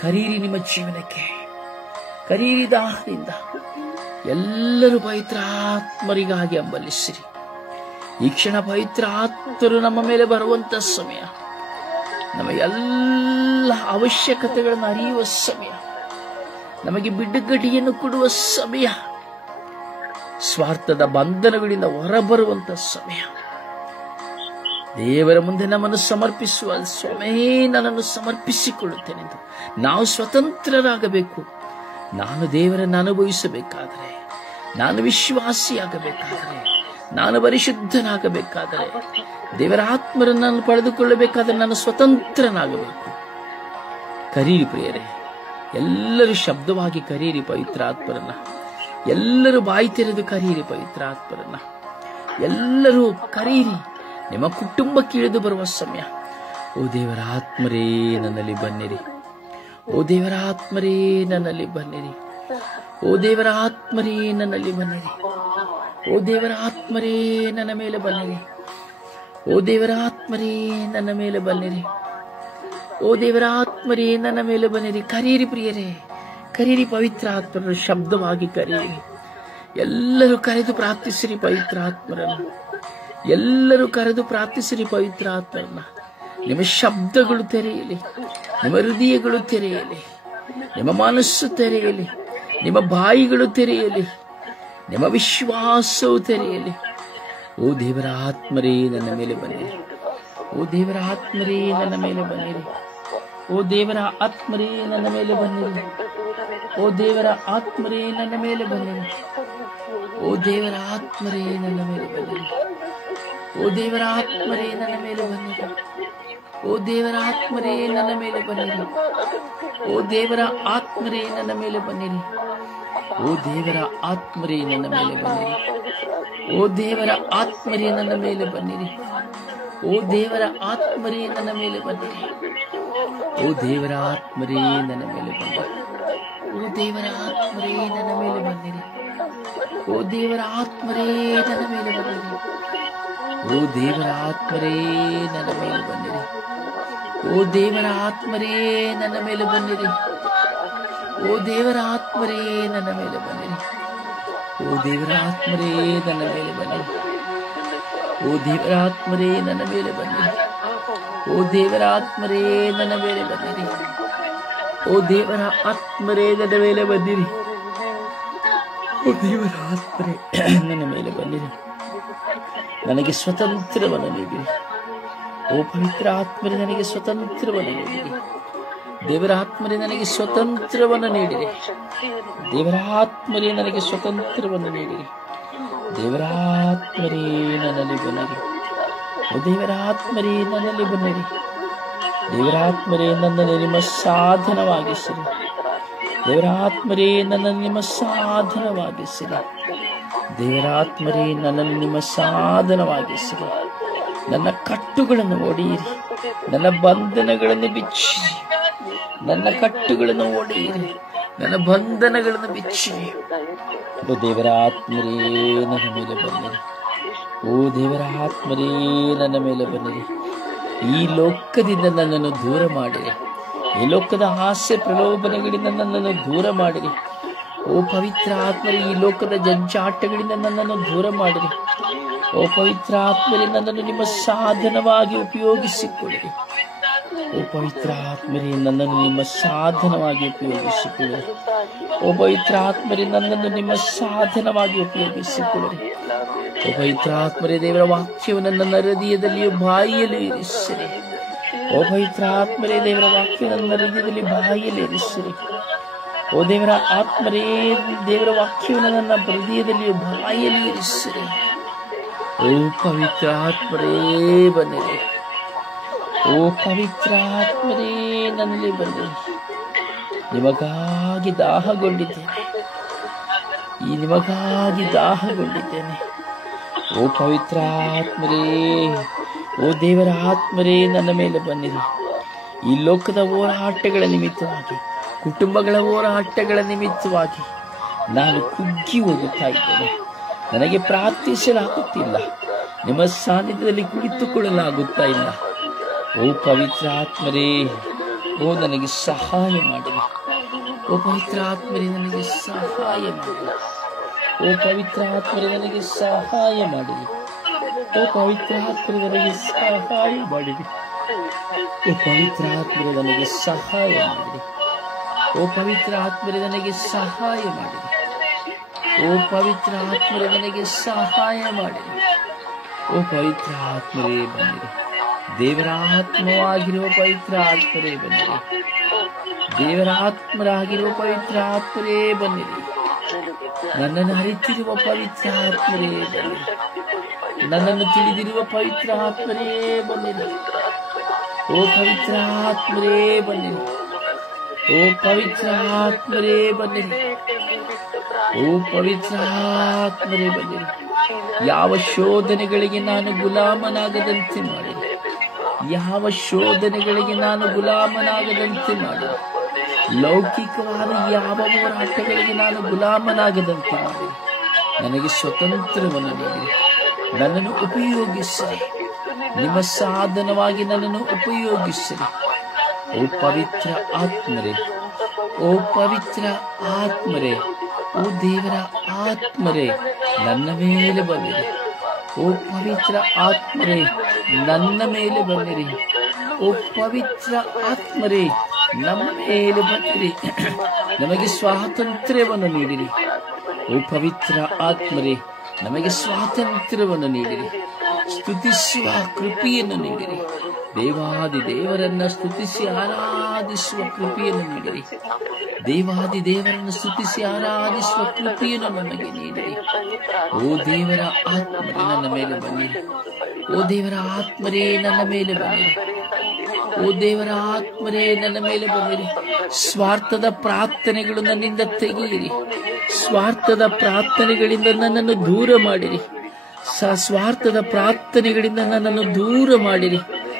ಕರೆಯಿರಿ, ನಿಮ್ಮ ಜೀವನಕ್ಕೆ ಕರೆಯಿರಿ ದಾಹದಿಂದ. ಎಲ್ಲರೂ ಪವಿತ್ರಾತ್ಮರಿಗಾಗಿ ಹಂಬಲಿಸಿರಿ. ಈ ಕ್ಷಣ ಪವಿತ್ರಾತ್ಮರು ನಮ್ಮ ಮೇಲೆ ಬರುವಂತ ಸಮಯ, ನಮ್ಮ ಎಲ್ಲ ಅವಶ್ಯಕತೆಗಳನ್ನು ಅರಿಯುವ ಸಮಯ, ನಮಗೆ ಬಿಡುಗಡೆಯನ್ನು ಕೊಡುವ ಸಮಯ, ಸ್ವಾರ್ಥದ ಬಂಧನಗಳಿಂದ ಹೊರಬರುವಂತ ಸಮಯ. ದೇವರ ಮುಂದೆ ನಮ್ಮನ್ನು ಸಮರ್ಪಿಸುವ. ಸ್ವಾಮಿ, ನನ್ನನ್ನು ಸಮರ್ಪಿಸಿಕೊಳ್ಳುತ್ತೇನೆಂದು ನಾವು ಸ್ವತಂತ್ರರಾಗಬೇಕು. ನಾನು ದೇವರನ್ನು ಅನುಭವಿಸಬೇಕಾದರೆ, ನಾನು ವಿಶ್ವಾಸಿಯಾಗಬೇಕಾದರೆ, ನಾನು ಪರಿಶುದ್ಧನಾಗಬೇಕಾದರೆ, ದೇವರ ಆತ್ಮರನ್ನು ನಾನು ಪಡೆದುಕೊಳ್ಳಬೇಕಾದರೆ ನಾನು ಸ್ವತಂತ್ರನಾಗಬೇಕು. ಕರೀರಿ ಪ್ರಿಯರೇ, ಎಲ್ಲರೂ ಶಬ್ದವಾಗಿ ಕರೀರಿ ಪವಿತ್ರಾತ್ಮರನ್ನ. ಎಲ್ಲರೂ ಬಾಯಿ ತೆರೆದು ಕರೀರಿ ಪವಿತ್ರಾತ್ಮರನ್ನ. ಎಲ್ಲರೂ ಕರೀರಿ. ನಿಮ್ಮ ಕುಟುಂಬಕ್ಕೆ ಇಳಿದು ಬರುವ ಸಮಯ. ಓ ದೇವರ ಆತ್ಮರೇ ನನ್ನಲ್ಲಿ ಬನ್ನಿರಿ. ಓ ದೇವರ ಆತ್ಮರೇ ನನ್ನಲ್ಲಿ ಬನ್ನಿರಿ. ಓ ದೇವರ ಆತ್ಮರೇ ನನ್ನಲ್ಲಿ ಬನ್ನಿರಿ. ಓ ದೇವರ ಆತ್ಮರೇ ನನ್ನ ಮೇಲೆ ಬನ್ನಿರಿ. ಓ ದೇವರ ಆತ್ಮರೇ ನನ್ನ ಮೇಲೆ ಬನ್ನಿರಿ. ಓ ದೇವರ ಆತ್ಮರೇ ನನ್ನ ಮೇಲೆ ಬನ್ನಿರಿ. ಕರೀರಿ ಪ್ರಿಯರೇ, ಕರೀರಿ ಪವಿತ್ರ ಆತ್ಮರನ್ನು ಶಬ್ದವಾಗಿ ಕರೀರಿ. ಎಲ್ಲರೂ ಕರೆದು ಪ್ರಾರ್ಥಿಸಿರಿ ಪವಿತ್ರ ಆತ್ಮರನ್ನು. ಎಲ್ಲರೂ ಕರೆದು ಪ್ರಾರ್ಥಿಸಿರಿ ಪವಿತ್ರ ಆತ್ಮರನ್ನ. ನಿಮ್ಮ ಶಬ್ದಗಳು ತೆರೆಯಲಿ, ನಿಮ್ಮ ಹೃದಯಗಳು ತೆರೆಯಲಿ, ನಿಮ್ಮ ಮನಸ್ಸು ತೆರೆಯಲಿ, ನಿಮ್ಮ ಬಾಯಿಗಳು ತೆರೆಯಲಿ, ನಿಮ್ಮ ವಿಶ್ವಾಸವು ತೆರೆಯಲಿ. ಓ ದೇವರ ಆತ್ಮರೇ ನನ್ನ ಮೇಲೆ ಬನ್ನಿರಿ. ಓ ದೇವರ ಆತ್ಮರೇ ನನ್ನ ಮೇಲೆ ಬನ್ನಿರಿ. ಓ ದೇವರ ಆತ್ಮರೇ ನನ್ನ ಮೇಲೆ ಬನ್ನಿರಿ. ಓ ದೇವರ ಆತ್ಮರೇ ನನ್ನ ಮೇಲೆ ಬನ್ನಿರಿ. ಓ ದೇವರ ಆತ್ಮರೇ ನನ್ನ ಮೇಲೆ ಬನ್ನಿರಿ. ಓ ದೇವರ ಆತ್ಮರೇ ನನ್ನ ಮೇಲೆ ಬನ್ನಿರಿ. ಓ ದೇವರ ಆತ್ಮರೇ ನನ್ನ ಮೇಲೆ ಬನ್ನಿರಿ. ಓ ದೇವರ ಆತ್ಮರೇ ನನ್ನ ಮೇಲೆ ಬನ್ನಿರಿ. ಓ ದೇವರ ಆತ್ಮರೇ ನನ್ನ ಮೇಲೆ ಬನ್ನಿರಿ. ಓ ದೇವರ ಆತ್ಮರೇ ನನ್ನ ಮೇಲೆ ಬನ್ನಿರಿ. ಓ ದೇವರ ಆತ್ಮರೇ ನನ್ನ ಮೇಲೆ ಬನ್ನಿರಿ. ಓ ದೇವರ ಆತ್ಮರೇ ನನ್ನ ಮೇಲೆ ಬನ್ನಿರಿ. ಓ ದೇವರ ಆತ್ಮರೇ ನನ್ನ ಮೇಲೆ ಬನ್ನಿರಿ. ಓ ದೇವರ ಆತ್ಮರೇ ನನ್ನ ಮೇಲೆ ಬನ್ನಿರಿ. ಓ ದೇವರ ಆತ್ಮರೇ ನನ್ನ ಮೇಲೆ ಬನ್ನಿರಿ. ಓ ದೇವರ ಆತ್ಮರೇ ನನ್ನ ಮೇಲೆ ಬನ್ನಿರಿ. ಓ ದೇವರ ಆತ್ಮರೇ ನನ್ನ ಮೇಲೆ ಬನ್ನಿರಿ. ಓ ದೇವರ ಆತ್ಮರೇ ನನ್ನ ಮೇಲೆ ಬನ್ನಿರಿ. ಓ ದೇವರ ಆತ್ಮರೇ ನನ್ನ ಮೇಲೆ ಬನ್ನಿರಿ. ಓ ದೇವರ ಆತ್ಮರೇ ನನ್ನ ಮೇಲೆ ಬನ್ನಿರಿ. ಓ ದೇವರ ಆತ್ಮರೇ ನನ್ನ ಮೇಲೆ ಬನ್ನಿರಿ. ಓ ದೇವರ ಆತ್ಮರೇ ನನ್ನ ಮೇಲೆ ಬನ್ನಿರಿ. ನನಗೆ ಸ್ವತಂತ್ರವನ್ನು ನೀಡಿರಿ. ಓ ಪವಿತ್ರ ಆತ್ಮರೇ ನನಗೆ ಸ್ವತಂತ್ರವನ್ನು ನೀಡಿರಿ. ದೇವರ ಆತ್ಮರೇ ನನಗೆ ಸ್ವತಂತ್ರವನ್ನು ನೀಡಿರಿ. ದೇವರ ಆತ್ಮರೇ ನನಗೆ ಸ್ವತಂತ್ರವನ್ನು ನೀಡಿರಿ. ದೇವರ ಆತ್ಮರೇ ನನ್ನಲ್ಲಿ ಬನ್ನಿರಿ. ಓ ದೇವರ ಆತ್ಮರೇ ನನ್ನಲ್ಲಿ ಬನ್ನಿರಿ. ದೇವರ ಆತ್ಮರೇ ನನ್ನನ್ನು ನಿಮ್ಮ ಸಾಧನವಾಗಿಸಿರಿ. ದೇವರ ಆತ್ಮರೇ ನನ್ನನ್ನು ನಿಮ್ಮ ಸಾಧನವಾಗಿಸಿರಿ. ದೇವರ ಆತ್ಮರೇ ನನ್ನನ್ನು ನಿಮ್ಮ ಸಾಧನವಾಗಿಸಿರಿ. ನನ್ನ ಕಟ್ಟುಗಳನ್ನು ಒಡೆಯಿರಿ. ನನ್ನ ಬಂಧನಗಳನ್ನು ಬಿಚ್ಚಿರಿ. ನನ್ನ ಕಟ್ಟುಗಳನ್ನು ಒಡೆಯಿರಿ. ನನ್ನ ಬಂಧನಗಳನ್ನು ಬಿಚ್ಚಿರಿ. ಓ ದೇವರ ಆತ್ಮರೇ ನನ್ನ ಮೇಲೆ ಬನ್ನಿರಿ. ಓ ದೇವರ ಆತ್ಮರೇ ನನ್ನ ಮೇಲೆ ಬನ್ನಿರಿ. ಈ ಲೋಕದಿಂದ ನನ್ನನ್ನು ದೂರ ಮಾಡಿರಿ. ಈ ಲೋಕದ ಆಸೆ ಪ್ರಲೋಭನೆಗಳಿಂದ ನನ್ನನ್ನು ದೂರ ಮಾಡಿರಿ. ಓ ಪವಿತ್ರ ಆತ್ಮರೇ ಈ ಲೋಕದ ಜಂಜಾಟಗಳಿಂದ ನನ್ನನ್ನು ದೂರ ಮಾಡಿರಿ. ಓ ಪವಿತ್ರ ಆತ್ಮರೇ ನನ್ನನ್ನು ನಿಮ್ಮ ಸಾಧನವಾಗಿ ಉಪಯೋಗಿಸಿಕೊಳ್ಳಿರಿ. ಓ ಪವಿತ್ರ ಆತ್ಮರೇ ನನ್ನನ್ನು ನಿಮ್ಮ ಸಾಧನವಾಗಿ ಉಪಯೋಗಿಸಿಕೊಳ್ಳಿರಿ. ಓ ಪವಿತ್ರ ಆತ್ಮರೇ ನನ್ನನ್ನು ನಿಮ್ಮ ಸಾಧನವಾಗಿ ಉಪಯೋಗಿಸಿಕೊಳ್ಳಿರಿ. ಓ ಪವಿತ್ರ ಆತ್ಮರೇ ದೇವರ ವಾಕ್ಯವನ್ನು ನನ್ನ ಹೃದಯದಲ್ಲಿಯೂ ಬಾಯಿಯಲ್ಲಿ ಇರಿಸಿರಿ. ಓ ಪವಿತ್ರ ಆತ್ಮರೇ ದೇವರ ವಾಕ್ಯವನ್ನು ನನ್ನ ಹೃದಯದಲ್ಲಿ ಬಾಯಿಯಲ್ಲಿ ಇರಿಸಿರಿ. ಓ ದೇವರ ಆತ್ಮರೇ ದೇವರ ವಾಕ್ಯವನ್ನು ನನ್ನ ಹೃದಯದಲ್ಲಿಯೂ ಬಾಯಿಯಲ್ಲಿ ಇರಿಸಿರಿ. ಓ ಪವಿತ್ರ ಆತ್ಮರೇ ಬನ್ನಿರಿ. ಓ ಪವಿತ್ರ ಆತ್ಮರೇ ನನ್ನಲ್ಲಿ ಬನ್ನಿರಿ. ನಿಮಗಾಗಿ ದಾಹಗೊಂಡಿದ್ದೇನೆ. ನಿಮಗಾಗಿ ದಾಹಗೊಂಡಿದ್ದೇನೆ. ಓ ಪವಿತ್ರ ಆತ್ಮರೇ, ಓ ದೇವರ ಆತ್ಮರೇ ನನ್ನ ಮೇಲೆ ಬನ್ನಿರಿ. ಈ ಲೋಕದ ಹೋರಾಟಗಳ ನಿಮಿತ್ತವಾಗಿ, ಕುಟುಂಬಗಳ ಹೋರಾಟಗಳ ನಿಮಿತ್ತವಾಗಿ ನಾನು ಕುಗ್ಗಿ ಹೋಗುತ್ತಾ ಇದ್ದೇನೆ. ನನಗೆ ಪ್ರಾರ್ಥಿಸಲಾಗುತ್ತಿಲ್ಲ. ನಿಮ್ಮ ಸಾನ್ನಿಧ್ಯದಲ್ಲಿ ಕುಳಿತುಕೊಳ್ಳಲಾಗುತ್ತಾ ಇಲ್ಲ. ಓ ಪವಿತ್ರ ಆತ್ಮರೇ, ಓ ನನಗೆ ಸಹಾಯ ಮಾಡಿರಿ. ಓ ಪವಿತ್ರ ಆತ್ಮರೇ ನನಗೆ ಸಹಾಯ ಮಾಡಿರಿ. ಓ ಪವಿತ್ರ ಆತ್ಮರೇ ನನಗೆ ಸಹಾಯ ಮಾಡಿರಿ. ಓ ಪವಿತ್ರ ಆತ್ಮರೇ ನನಗೆ ಸಹಾಯ ಮಾಡಿರಿ. ಓ ಪವಿತ್ರ ಆತ್ಮರೇ ನನಗೆ ಸಹಾಯ ಮಾಡಿರಿ. ಓ ಪವಿತ್ರ ಆತ್ಮರೇ ನನಗೆ ಸಹಾಯ ಮಾಡಿರಿ. ಓ ಪವಿತ್ರ ಆತ್ಮರೇ ನನಗೆ ಸಹಾಯ ಮಾಡಿರಿ. ಓ ಪವಿತ್ರ ಆತ್ಮರೇ ಬನ್ನಿರಿ. ದೇವರ ಆತ್ಮವಾಗಿರುವ ಪವಿತ್ರ ಆತ್ಮರೇ ಬನ್ನಿರಿ. ದೇವರ ಆತ್ಮರಾಗಿರುವ ಪವಿತ್ರ ಆತ್ಮರೇ ಬನ್ನಿರಿ. ನನ್ನನ್ನು ಅರಿತಿರುವ ಪವಿತ್ರ ಆತ್ಮರೇ ಬನ್ನಿರಿ. ನನ್ನನ್ನು ತಿಳಿದಿರುವ ಪವಿತ್ರ ಆತ್ಮರೇ ಬನ್ನಿರಿ. ಓ ಪವಿತ್ರ ಆತ್ಮರೇ ಬನ್ನಿರಿ. ಓ ಪವಿತ್ರ ಆತ್ಮರೇ ಬನ್ನಿರಿ. ಓ ಪವಿತ್ರ ಆತ್ಮರೇ ಬನ್ನಿರಿ. ಯಾವ ಶೋಧನೆಗಳಿಗೆ ನಾನು ಗುಲಾಮನಾಗದಂತೆ ಮಾಡಿರಿ. ಯಾವ ಶೋಧನೆಗಳಿಗೆ ನಾನು ಗುಲಾಮನಾಗದಂತೆ ಮಾಡಿರಿ. ಲೌಕಿಕವಾದ ಯಾವ ಹೋರಾಟಗಳಿಗೆ ನಾನು ಗುಲಾಮನಾಗದಂತೆ ಮಾಡಿರಿ. ನನಗೆ ಸ್ವತಂತ್ರವನ್ನು ನೀಡಿರಿ. ನನ್ನನ್ನು ಉಪಯೋಗಿಸಿರಿ. ನಿಮ್ಮ ಸಾಧನವಾಗಿ ನನ್ನನ್ನು ಉಪಯೋಗಿಸಿರಿ. ಓ ಪವಿತ್ರ ಆತ್ಮರೇ, ಓ ಪವಿತ್ರ ಆತ್ಮರೇ, ಓ ದೇವರ ಆತ್ಮರೇ ನನ್ನ ಮೇಲೆ ಬನ್ನಿರಿ. ಓ ಪವಿತ್ರ ಆತ್ಮರೇ ನನ್ನ ಮೇಲೆ ಬನ್ನಿರಿ. ಓ ಪವಿತ್ರ ಆತ್ಮರೇ ನಮ್ಮ ಮೇಲೆ ಬನ್ನಿರಿ. ನಮಗೆ ಸ್ವಾತಂತ್ರ್ಯವನ್ನು ನೀಡಿರಿ. ಓ ಪವಿತ್ರ ಆತ್ಮರೇ ನಮಗೆ ಸ್ವಾತಂತ್ರ್ಯವನ್ನು ನೀಡಿರಿ. ಸ್ತುತಿಸುವ ಕೃಪೆಯನ್ನು ನೀಡಿರಿ. ದೇವಾದಿ ದೇವರನ್ನ ಸ್ತುತಿಸಿ ಆರಾಧಿಸುವ ಕೃಪೆಯನ್ನು ನೀಡಿರಿ. ದೇವಾದಿ ದೇವರನ್ನು ಸ್ತುತಿಸಿ ಆರಾಧಿಸುವ ಕೃಪೆಯನ್ನು ನಮಗೆ ನೀಡಿರಿ. ಓ ದೇವರ ಆತ್ಮರೇ ನನ್ನ ಮೇಲೆ ಬನ್ನಿರಿ. ಓ ದೇವರ ಆತ್ಮರೇ ನನ್ನ ಮೇಲೆ ಬನ್ನಿರಿ. ಓ ದೇವರ ಆತ್ಮರೇ ನನ್ನ ಮೇಲೆ ಬನ್ನಿರಿ. ಸ್ವಾರ್ಥದ ಪ್ರಾರ್ಥನೆಗಳು ನನ್ನಿಂದ ತೆಗೆಯಿರಿ. ಸ್ವಾರ್ಥದ ಪ್ರಾರ್ಥನೆಗಳಿಂದ ನನ್ನನ್ನು ದೂರ ಮಾಡಿರಿ. ಸ್ವಾರ್ಥದ ಪ್ರಾರ್ಥನೆಗಳಿಂದ ನನ್ನನ್ನು ದೂರ ಮಾಡಿರಿ.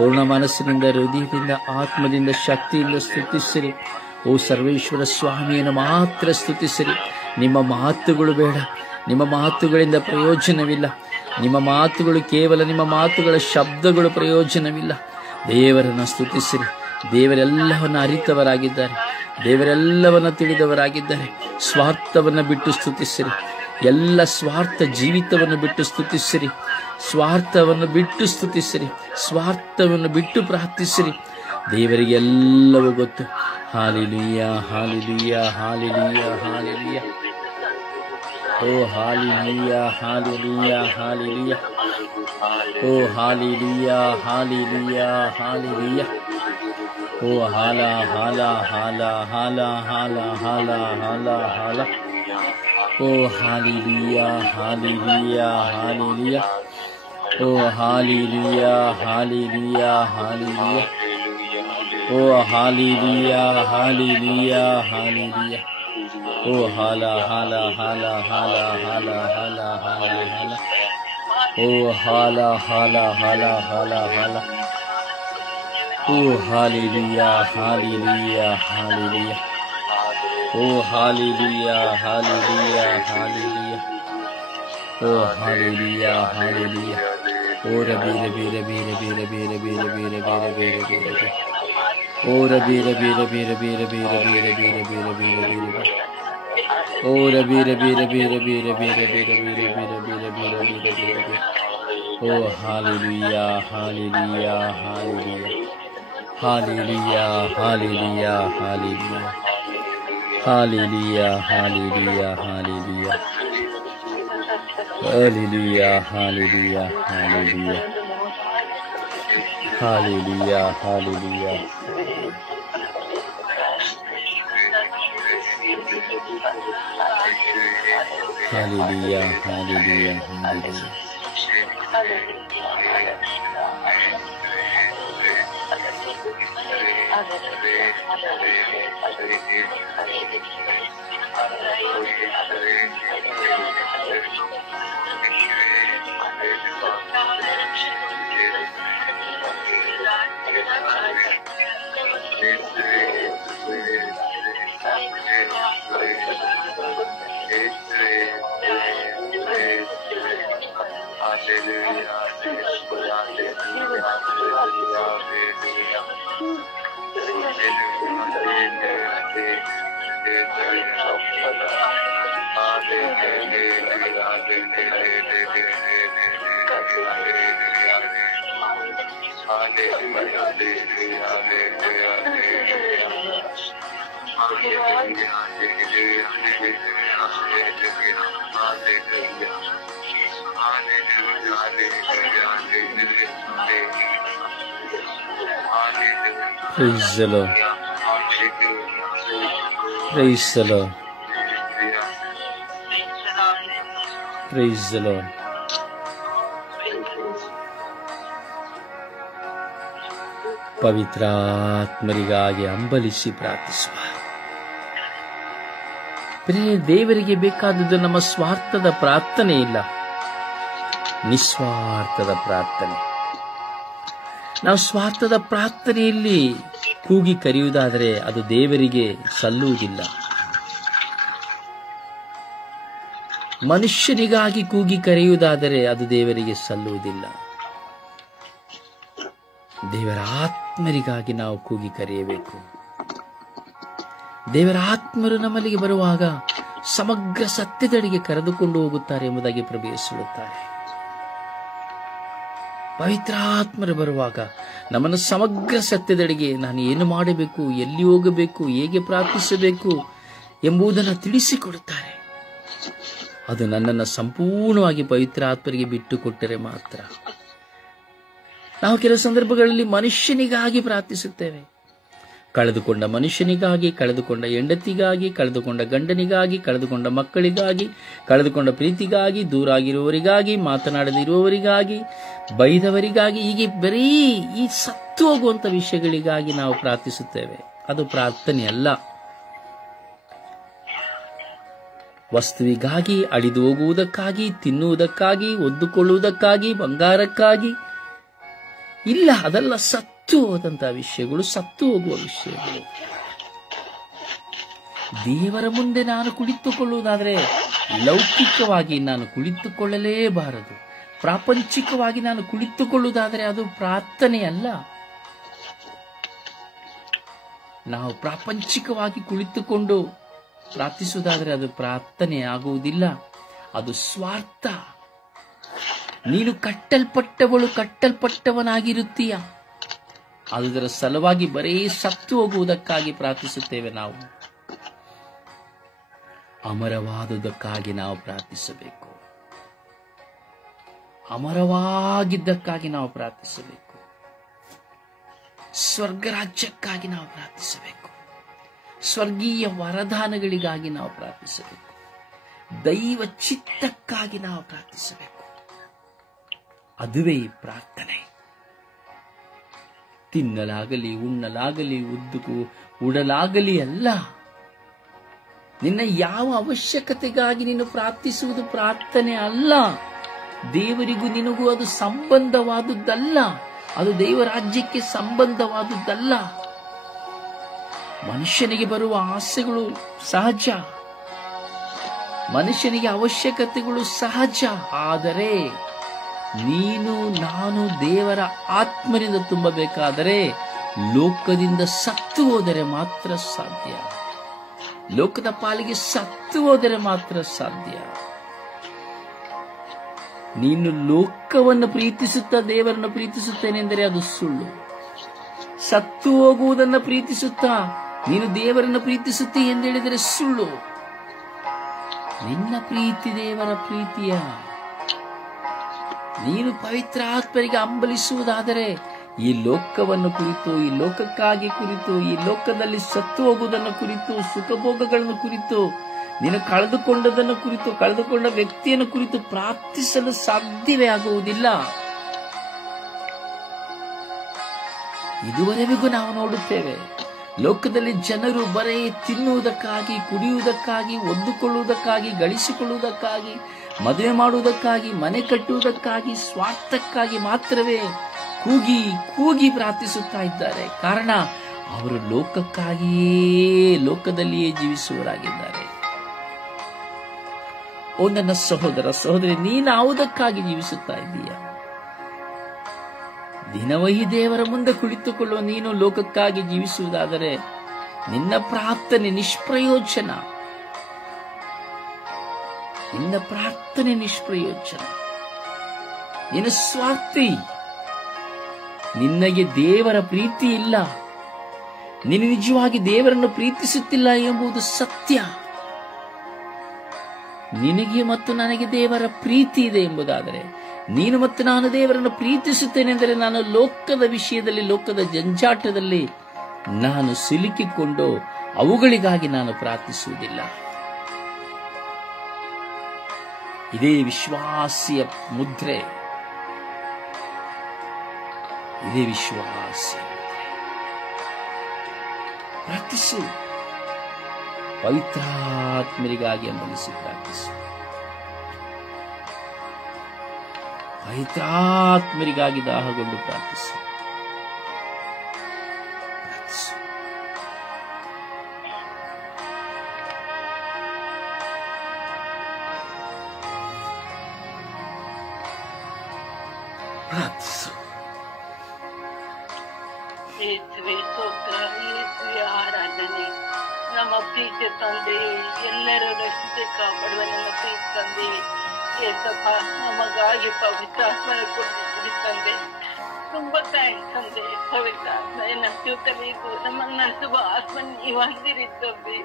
ಪೂರ್ಣ ಮನಸ್ಸಿನಿಂದ, ಹೃದಯದಿಂದ, ಆತ್ಮದಿಂದ, ಶಕ್ತಿಯಿಂದ ಸ್ತುತಿಸಿರಿ. ಓ ಸರ್ವೇಶ್ವರ ಸ್ವಾಮಿಯನ್ನು ಮಾತ್ರ ಸ್ತುತಿಸಿರಿ. ನಿಮ್ಮ ಮಾತುಗಳು ಬೇಡ, ನಿಮ್ಮ ಮಾತುಗಳಿಂದ ಪ್ರಯೋಜನವಿಲ್ಲ. ನಿಮ್ಮ ಮಾತುಗಳು ಕೇವಲ ನಿಮ್ಮ ಮಾತುಗಳ ಶಬ್ದಗಳು ಪ್ರಯೋಜನವಿಲ್ಲ. ದೇವರನ್ನು ಸ್ತುತಿಸಿರಿ. ದೇವರೆಲ್ಲವನ್ನ ಅರಿತವರಾಗಿದ್ದಾರೆ, ದೇವರೆಲ್ಲವನ್ನ ತಿಳಿದವರಾಗಿದ್ದಾರೆ. ಸ್ವಾರ್ಥವನ್ನು ಬಿಟ್ಟು ಸ್ತುತಿಸಿರಿ. ಎಲ್ಲ ಸ್ವಾರ್ಥ ಜೀವಿತವನ್ನು ಬಿಟ್ಟು ಸ್ತುತಿಸಿರಿ. ಸ್ವಾರ್ಥವನ್ನು ಬಿಟ್ಟು ಸ್ತುತಿಸಿರಿ. ಸ್ವಾರ್ಥವನ್ನು ಬಿಟ್ಟು ಪ್ರಾರ್ಥಿಸಿರಿ. ದೇವರಿಗೆ ಎಲ್ಲವೂ ಗೊತ್ತು. Hallelujah, hallelujah, hallelujah, hallelujah. ಓ ಹಾಲೆಲೂಯಾ, ಹಾಲೆಲೂಯಾ, ಹಾಲೆಲೂಯಾ. ಓ ಹಾಲೆಲೂಯಾ, ಹಾಲೆಲೂಯಾ, ಹಾಲೆಲೂಯಾ. ಓ ಹಾಲ ಹಾಲ ಹಾಲ ಹಾಲ ಹಾಲ ಹಾಲ ಹಾಲ ಹಾಲ. ಓ ಹಾಲೆಲೂಯಾ, ಹಾಲೆಲೂಯಾ, ಹಾಲೆಲೂಯಾ. ಓ ಹಾಲೆಲೂಯಾ, ಹಾಲೆಲೂಯಾ, ಹಾಲೆಲೂಯಾ. ಓ ಹಾಲೆಲೂಯಾ, ಹಾಲೆಲೂಯಾ, ಹಾಲೆಲೂಯಾ. ಓ ಹಾಲ ಹಾಲ ಹಾಲ ಹಾಲ ಹಾಲ ಹಾಲ ಹಾಲ ಹಾಲ. ಓ ಹಾಲ ಹಾಲ ಹಾಲ ಹಾಲ ಹಾಲ. ಓ ಹಾಲೆಲೂಯಾ, ಹಾಲೆಲೂಯಾ, ಹಾಲೆಲೂಯಾ. ಓ ಹಾಲೆಲೂಯಾ, ಹಾಲೆಲೂಯಾ, ಹಾಲೆಲೂಯಾ. ಓ ಹಾಲೆಲೂಯಾ, ಹಾಲೆಲೂಯಾ. ಓ ರಬಿ ರಬಿ ರಬಿ ರಬಿ ರಬಿ ರಬಿ ರಬಿ ರಬಿ ರಬಿ ರಬಿ ರಬಿ. ಓ ರಬಿ ರಬಿ ರಬಿ ರಬಿ ರಬಿ ರಬಿ ರಬಿ ರಬಿ ರಬಿ ರಬಿ ರಬಿ. ಓ ರಬಿ ರಬಿ ರಬಿ ರಬಿ ರಬಿ ರಬಿ ರಬಿ ರಬಿ ರಬಿ ರಬಿ ರಬಿ ರಬಿ ರಬಿ. ಓ hallelujah, hallelujah, hallelujah. Hallelujah, hallelujah, hallelujah. Hallelujah, hallelujah, hallelujah. Hallelujah, hallelujah, hallelujah. Hallelujah, hallelujah. Hallelujah, hallelujah, hallelujah. Praise the Lord. Praise the Lord. Praise the Lord. ಪವಿತ್ರಾತ್ಮರಿಗಾಗಿ ಹಂಬಲಿಸಿ ಪ್ರಾರ್ಥಿಸುವ. ದೇವರಿಗೆ ಬೇಕಾದದ್ದು ನಮ್ಮ ಸ್ವಾರ್ಥದ ಪ್ರಾರ್ಥನೆ ಇಲ್ಲ, ನಿಸ್ವಾರ್ಥದ ಪ್ರಾರ್ಥನೆ. ನಾವು ಸ್ವಾರ್ಥದ ಪ್ರಾರ್ಥನೆಯಲ್ಲಿ ಕೂಗಿ ಕರೆಯುವುದಾದರೆ ಅದು ದೇವರಿಗೆ ಸಲ್ಲುವುದಿಲ್ಲ. ಮನುಷ್ಯನಿಗಾಗಿ ಕೂಗಿ ಕರೆಯುವುದಾದರೆ ಅದು ದೇವರಿಗೆ ಸಲ್ಲುವುದಿಲ್ಲ. ದೇವರ ಆತ್ಮರಿಗಾಗಿ ನಾವು ಕೂಗಿ ಕರೆಯಬೇಕು. ದೇವರ ಆತ್ಮರು ನಮ್ಮಲ್ಲಿಗೆ ಬರುವಾಗ ಸಮಗ್ರ ಸತ್ಯದಡಿಗೆ ಕರೆದುಕೊಂಡು ಹೋಗುತ್ತಾರೆ ಎಂಬುದಾಗಿ ಪ್ರಭು ಯೇಸು ಹೇಳುತ್ತಾರೆ. ಪವಿತ್ರಾತ್ಮರು ಬರುವಾಗ ನಮ್ಮನ್ನು ಸಮಗ್ರ ಸತ್ಯದಡಿಗೆ ನಾನು ಏನು ಮಾಡಬೇಕು, ಎಲ್ಲಿ ಹೋಗಬೇಕು, ಹೇಗೆ ಪ್ರಾರ್ಥಿಸಬೇಕು ಎಂಬುದನ್ನು ತಿಳಿಸಿಕೊಡುತ್ತಾರೆ. ಅದು ನನ್ನನ್ನು ಸಂಪೂರ್ಣವಾಗಿ ಪವಿತ್ರಾತ್ಮರಿಗೆ ಬಿಟ್ಟು ಕೊಟ್ಟರೆ ಮಾತ್ರ. ನಾವು ಕೆಲವು ಸಂದರ್ಭಗಳಲ್ಲಿ ಮನುಷ್ಯನಿಗಾಗಿ ಪ್ರಾರ್ಥಿಸುತ್ತೇವೆ. ಕಳೆದುಕೊಂಡ ಮನುಷ್ಯನಿಗಾಗಿ, ಕಳೆದುಕೊಂಡ ಹೆಂಡತಿಗಾಗಿ, ಕಳೆದುಕೊಂಡ ಗಂಡನಿಗಾಗಿ, ಕಳೆದುಕೊಂಡ ಮಕ್ಕಳಿಗಾಗಿ, ಕಳೆದುಕೊಂಡ ಪ್ರೀತಿಗಾಗಿ, ದೂರಾಗಿರುವವರಿಗಾಗಿ, ಮಾತನಾಡದಿರುವವರಿಗಾಗಿ, ಬೈದವರಿಗಾಗಿ, ಹೀಗೆ ಬರೀ ಈ ಸತ್ತು ಹೋಗುವಂತ ವಿಷಯಗಳಿಗಾಗಿ ನಾವು ಪ್ರಾರ್ಥಿಸುತ್ತೇವೆ. ಅದು ಪ್ರಾರ್ಥನೆ ಅಲ್ಲ. ವಸ್ತುವಿಗಾಗಿ, ಅಳಿದು ಹೋಗುವುದಕ್ಕಾಗಿ, ತಿನ್ನುವುದಕ್ಕಾಗಿ, ಒದ್ದುಕೊಳ್ಳುವುದಕ್ಕಾಗಿ, ಬಂಗಾರಕ್ಕಾಗಿ ಇಲ್ಲ, ಅದೆಲ್ಲ ಸತ್ತು ಹೋದಂತಹ ವಿಷಯಗಳು, ಸತ್ತು ಹೋಗುವ ವಿಷಯಗಳು. ದೇವರ ಮುಂದೆ ನಾನು ಕುಳಿತುಕೊಳ್ಳುವುದಾದರೆ ಲೌಕಿಕವಾಗಿ ನಾನು ಕುಳಿತುಕೊಳ್ಳಲೇಬಾರದು. ಪ್ರಾಪಂಚಿಕವಾಗಿ ನಾನು ಕುಳಿತುಕೊಳ್ಳುವುದಾದರೆ ಅದು ಪ್ರಾರ್ಥನೆಯಲ್ಲ. ನಾವು ಪ್ರಾಪಂಚಿಕವಾಗಿ ಕುಳಿತುಕೊಂಡು ಪ್ರಾರ್ಥಿಸುವುದಾದರೆ ಅದು ಪ್ರಾರ್ಥನೆ ಆಗುವುದಿಲ್ಲ, ಅದು ಸ್ವಾರ್ಥ. ನೀನು ಕಟ್ಟಲ್ಪಟ್ಟವಳು, ಕಟ್ಟಲ್ಪಟ್ಟವನಾಗಿರುತ್ತೀಯ. ಅದರ ಸಲುವಾಗಿ ಬರೀ ಸತ್ತು ಹೋಗುವುದಕ್ಕಾಗಿ ಪ್ರಾರ್ಥಿಸುತ್ತೇವೆ. ನಾವು ಅಮರವಾದುದಕ್ಕಾಗಿ ನಾವು ಪ್ರಾರ್ಥಿಸಬೇಕು. ಅಮರವಾಗಿದ್ದಕ್ಕಾಗಿ ನಾವು ಪ್ರಾರ್ಥಿಸಬೇಕು. ಸ್ವರ್ಗ ರಾಜ್ಯಕ್ಕಾಗಿ ನಾವು ಪ್ರಾರ್ಥಿಸಬೇಕು. ಸ್ವರ್ಗೀಯ ವರದಾನಗಳಿಗಾಗಿ ನಾವು ಪ್ರಾರ್ಥಿಸಬೇಕು. ದೈವ ಚಿತ್ತಕ್ಕಾಗಿ ನಾವು ಪ್ರಾರ್ಥಿಸಬೇಕು. ಅದುವೇ ಪ್ರಾರ್ಥನೆ. ತಿನ್ನಲಾಗಲಿ, ಉಣ್ಣಲಾಗಲಿ, ಉಡಲಾಗಲಿ ಅಲ್ಲ. ನಿನ್ನ ಯಾವ ಅವಶ್ಯಕತೆಗಾಗಿ ನೀನು ಪ್ರಾರ್ಥಿಸುವುದು ಪ್ರಾರ್ಥನೆ ಅಲ್ಲ. ದೇವರಿಗೂ ನಿನಗೂ ಅದು ಸಂಬಂಧವಾದುದಲ್ಲ. ಅದು ದೈವರಾಜ್ಯಕ್ಕೆ ಸಂಬಂಧವಾದುದಲ್ಲ. ಮನುಷ್ಯನಿಗೆ ಬರುವ ಆಸೆಗಳು ಸಹಜ, ಮನುಷ್ಯನಿಗೆ ಅವಶ್ಯಕತೆಗಳು ಸಹಜ. ಆದರೆ ನೀನು ನಾನು ದೇವರ ಆತ್ಮನಿಂದ ತುಂಬಬೇಕಾದರೆ ಲೋಕದಿಂದ ಸತ್ತು ಹೋದರೆ ಮಾತ್ರ ಸಾಧ್ಯ. ಲೋಕದ ಪಾಲಿಗೆ ಸತ್ತು ಹೋದರೆ ಮಾತ್ರ ಸಾಧ್ಯ. ನೀನು ಲೋಕವನ್ನು ಪ್ರೀತಿಸುತ್ತಾ ದೇವರನ್ನು ಪ್ರೀತಿಸುತ್ತೇನೆಂದರೆ ಅದು ಸುಳ್ಳು. ಸತ್ತು ಹೋಗುವುದನ್ನು ಪ್ರೀತಿಸುತ್ತಾ ನೀನು ದೇವರನ್ನು ಪ್ರೀತಿಸುತ್ತೀ ಎಂದು ಹೇಳಿದರೆ ಸುಳ್ಳು. ನಿನ್ನ ಪ್ರೀತಿ ದೇವರ ಪ್ರೀತಿಯ. ನೀನು ಪವಿತ್ರಾತ್ಮರಿಗೆ ಹಂಬಲಿಸುವುದಾದರೆ ಈ ಲೋಕವನ್ನು ಕುರಿತು, ಈ ಲೋಕಕ್ಕಾಗಿ ಕುರಿತು, ಈ ಲೋಕದಲ್ಲಿ ಸತ್ತು ಹೋಗುವುದನ್ನು ಕುರಿತು, ಸುಖಭೋಗಗಳನ್ನು ಕುರಿತು, ನೀನು ಕಳೆದುಕೊಂಡದನ್ನು ಕುರಿತು, ಕಳೆದುಕೊಂಡ ವ್ಯಕ್ತಿಯನ್ನು ಕುರಿತು ಪ್ರಾರ್ಥಿಸಲು ಸಾಧ್ಯವೇ ಆಗುವುದಿಲ್ಲ. ಇದುವರೆಗೂ ನಾವು ನೋಡುತ್ತೇವೆ, ಲೋಕದಲ್ಲಿ ಜನರು ಬರೀ ತಿನ್ನುವುದಕ್ಕಾಗಿ, ಕುಡಿಯುವುದಕ್ಕಾಗಿ, ಒದ್ದುಕೊಳ್ಳುವುದಕ್ಕಾಗಿ, ಗಳಿಸಿಕೊಳ್ಳುವುದಕ್ಕಾಗಿ, ಮದುವೆ ಮಾಡುವುದಕ್ಕಾಗಿ, ಮನೆ ಕಟ್ಟುವುದಕ್ಕಾಗಿ, ಸ್ವಾರ್ಥಕ್ಕಾಗಿ ಮಾತ್ರವೇ ಕೂಗಿ ಕೂಗಿ ಪ್ರಾರ್ಥಿಸುತ್ತಾ ಇದ್ದಾರೆ. ಕಾರಣ ಅವರು ಲೋಕಕ್ಕಾಗಿಯೇ, ಲೋಕದಲ್ಲಿಯೇ ಜೀವಿಸುವವರಾಗಿದ್ದಾರೆ. ಓ ನನ್ನ ಸಹೋದರ ಸಹೋದರಿ, ನೀನು ಯಾವುದಕ್ಕಾಗಿ ಜೀವಿಸುತ್ತಾ ಇದ್ದೀಯ? ದಿನವಹಿ ದೇವರ ಮುಂದೆ ಕುಳಿತುಕೊಳ್ಳುವ ನೀನು ಲೋಕಕ್ಕಾಗಿ ಜೀವಿಸುವುದಾದರೆ ನಿನ್ನ ಪ್ರಾರ್ಥನೆ ನಿಷ್ಪ್ರಯೋಜನ. ನಿನ್ನ ಪ್ರಾರ್ಥನೆ ನಿಷ್ಪ್ರಯೋಜನ. ನೀನು ಸ್ವಾರ್ಥಿ. ನಿನಗೆ ದೇವರ ಪ್ರೀತಿ ಇಲ್ಲ. ನೀನು ನಿಜವಾಗಿ ದೇವರನ್ನು ಪ್ರೀತಿಸುತ್ತಿಲ್ಲ ಎಂಬುದು ಸತ್ಯ. ನಿನಗೆ ಮತ್ತು ನನಗೆ ದೇವರ ಪ್ರೀತಿ ಇದೆ ಎಂಬುದಾದರೆ, ನೀನು ಮತ್ತು ನಾನು ದೇವರನ್ನು ಪ್ರೀತಿಸುತ್ತೇನೆಂದರೆ, ನಾನು ಲೋಕದ ವಿಷಯದಲ್ಲಿ, ಲೋಕದ ಜಂಜಾಟದಲ್ಲಿ ನಾನು ಸಿಲುಕಿಕೊಂಡು ಅವುಗಳಿಗಾಗಿ ನಾನು ಪ್ರಾರ್ಥಿಸುವುದಿಲ್ಲ. ಇದೇ ವಿಶ್ವಾಸಿಯ ಮುದ್ರೆ. ಇದೇ ವಿಶ್ವಾಸಿಯ ಮುದ್ರೆ. ಪ್ರಾರ್ಥಿಸು. ಪವಿತ್ರಾತ್ಮರಿಗಾಗಿ ಹಂಬಲಿಸಿ ಪ್ರಾರ್ಥಿಸು. ಪವಿತ್ರಾತ್ಮರಿಗಾಗಿ ದಾಹಗೊಂಡು ಪ್ರಾರ್ಥಿಸು. ಪ್ರಾರ್ಥಿಸು. ಯೇಸುವೆ ಸ್ತೋತ್ರ, ಯೇಸುವೆ ಆರಾಧನೆ. ನಮ್ಮ ಪ್ರೀತಿಯ ತಂದೆ, ಎಲ್ಲರ ರಕ್ಷಿಸಿ ಕಾಪಾಡುವ ನನ್ನ ಪ್ರೀತಿ ತಂದೆ, ಏಸಪ್ಪ ನಮಗಾಗಿ ಪವಿತ್ರಾತ್ಮನ ಕೊಟ್ಟಿದ್ದೀರಿ ತಂದೆ. ತುಂಬಾ ಥ್ಯಾಂಕ್ಸ್ ತಂದೆ. ಪವಿತ್ರಾತ್ಮ ನಮ್ಮದು ನಮ್ಮನ್ನು ನಡೆಸುವ ಆತ್ಮ ನೀವು ಅಂದಿರಿ ತಂದೆ.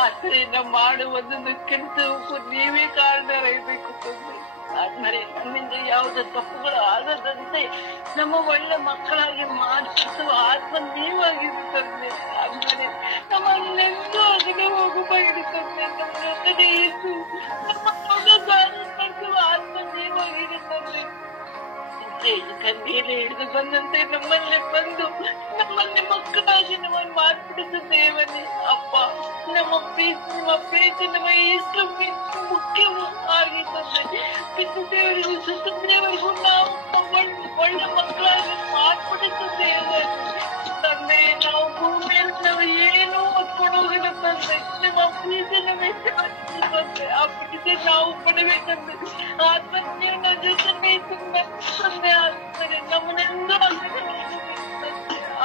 ಆತ್ಮರಿಂದ ಮಾಡುವುದನ್ನು ಕೆಲಸಕ್ಕೂ ನೀವೇ ಕಾರಣರಾಗಬೇಕು ತಂದೆ. ಆದ್ಮೇಲೆ ನಮ್ಮಿಂದ ಯಾವುದೇ ತಪ್ಪುಗಳು ಆಗದಂತೆ ನಮ್ಮ ಒಳ್ಳೆ ಮಕ್ಕಳಾಗಿ ಮಾಡಿಸುವ ಆತ್ಮ ನೀವಾಗಿರು ತಂದೆ. ಆದ್ಮೇಲೆ ನಮ್ಮನ್ನೆಂದು ಅದಕ್ಕೆ ಹೋಗಬಾರದು ತಂದೆ. ನಮ್ಮ ಜೊತೆಗೆ ಇದ್ದು ನಮ್ಮ ನಡೆಸುವ ಆತ್ಮ ನೀವಾಗಿರು ತಂದೆ. ಕಣ್ಣೀರು ಹಿಡಿದು ಬಂದಂತೆ ನಮ್ಮಲ್ಲೇ ಬಂದು ನಮ್ಮನ್ನೇ ಮಕ್ಕಳಾಗಿ ನಮ್ಮನ್ನು ಮಾರ್ಪಡಿಸು ದೇವನೇ. ಅಪ್ಪ, ನಮ್ಮ ಪ್ರೀತಿ ನಮ್ಮ ಎಷ್ಟು ಮುಖ್ಯವೂ ಆಗಿದ್ದಂತೆ ಪಿತೃ ದೇವರಿಗೂ ಸುತ್ತ ದೇವರಿಗೂ ನಾವು ಒಳ್ಳೆ ಮಕ್ಕಳಾಗಿ ಮಾತ್ರ ಕರ್ಕೊಂಡು ಹೋಗೋಣ ತಂದೆ. ನಿಮ್ಮ ಪ್ರೀತಿಯನ್ನು ಮೆಚ್ಚುವಂತೆ ತಂದೆ. ಆ ಪ್ರೀತಿ ನಾವು ಪಡಿಬೇಕಂದ್ರೆ ಆತ್ಮೀಯ ಜೊತೆ ತಂದೆ ಆತ್ಮನೆ ನಮ್ಮನ್ನೆಲ್ಲ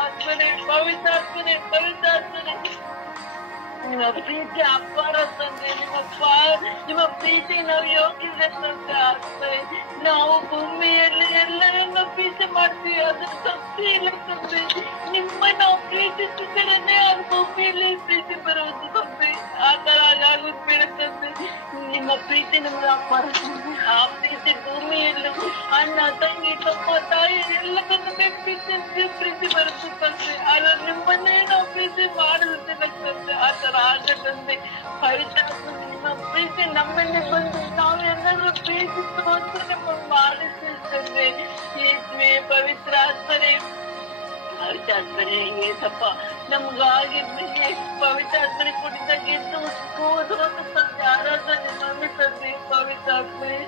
ಆತ್ಮನೆ ಪವಿತ್ರಾತ್ಮನೆ ನಿಮ್ಮ ಪ್ರೀತಿ ಅಪಾರ ತಂದೆ. ನಿಮ್ಮ ಪ್ರೀತಿ ನಾವು ಯೋಗ್ಯತೆ ತಂದೆ ಆಗ್ತದೆ. ನಾವು ಭೂಮಿಯಲ್ಲಿ ಎಲ್ಲರನ್ನ ಪ್ರೀತಿ ಮಾಡ್ತೀವಿ, ಅದ್ರ ಶಕ್ತಿ ಇಲ್ಲ ತಂದೆ. ನಿಮ್ಮ ನಾವು ಪ್ರೀತಿಸಿದರನ್ನೇ ಆ ಭೂಮಿಯಲ್ಲಿ ಪ್ರೀತಿ ಬರುವುದು ತಂದೆ. ಆ ತರ ಆಗೋದು ಬೇಡ ತಂದೆ. ನಿಮ್ಮ ಪ್ರೀತಿ ನಮ್ಗೆ ಅಪಾರ ತಂದೆ. ಆ ಪ್ರೀತಿ ಭೂಮಿಯಲ್ಲಿ ಅಣ್ಣ ತಂಗಿ ತಮ್ಮ ತಾಯಿ ಎಲ್ಲರನ್ನ ಪ್ರೀತಿ ಬರುತ್ತೆ ತಂದೆ. ಆದ್ರೆ ನಿಮ್ಮನ್ನೇ ನಾವು ಪ್ರೀತಿ ಮಾಡುವುದಿಲ್ಲ ತಂದೆ. ಆ ತರ ಆಗದಂತೆ ಪವಿತ್ರ ನಿಮ್ಮ ಪ್ರೀತಿ ನಮ್ಮನ್ನೇ ಬಂದು ನಾವು ಎಲ್ಲರೂ ಪ್ರೀತಿಸುವಂತ ನಿಮ್ಮನ್ನು ಮಾಡಿಸಿರ್ತೇವೆ. ಯೇಸುವೆ ಪವಿತ್ರ ಆತ್ಮರೇ ಏಸಪ್ಪ ನಮ್ಗಾಗಿ ಪವಿತ್ರಾತ್ಮನೆ ಕೊಟ್ಟಿದ್ದ ಗೆದ್ದು ಕೂದು ತಂದೆ ಆರಾಧನೆ ನಂಬಿತಂದೆ. ಪವಿತ್ರಾತ್ಮನೆ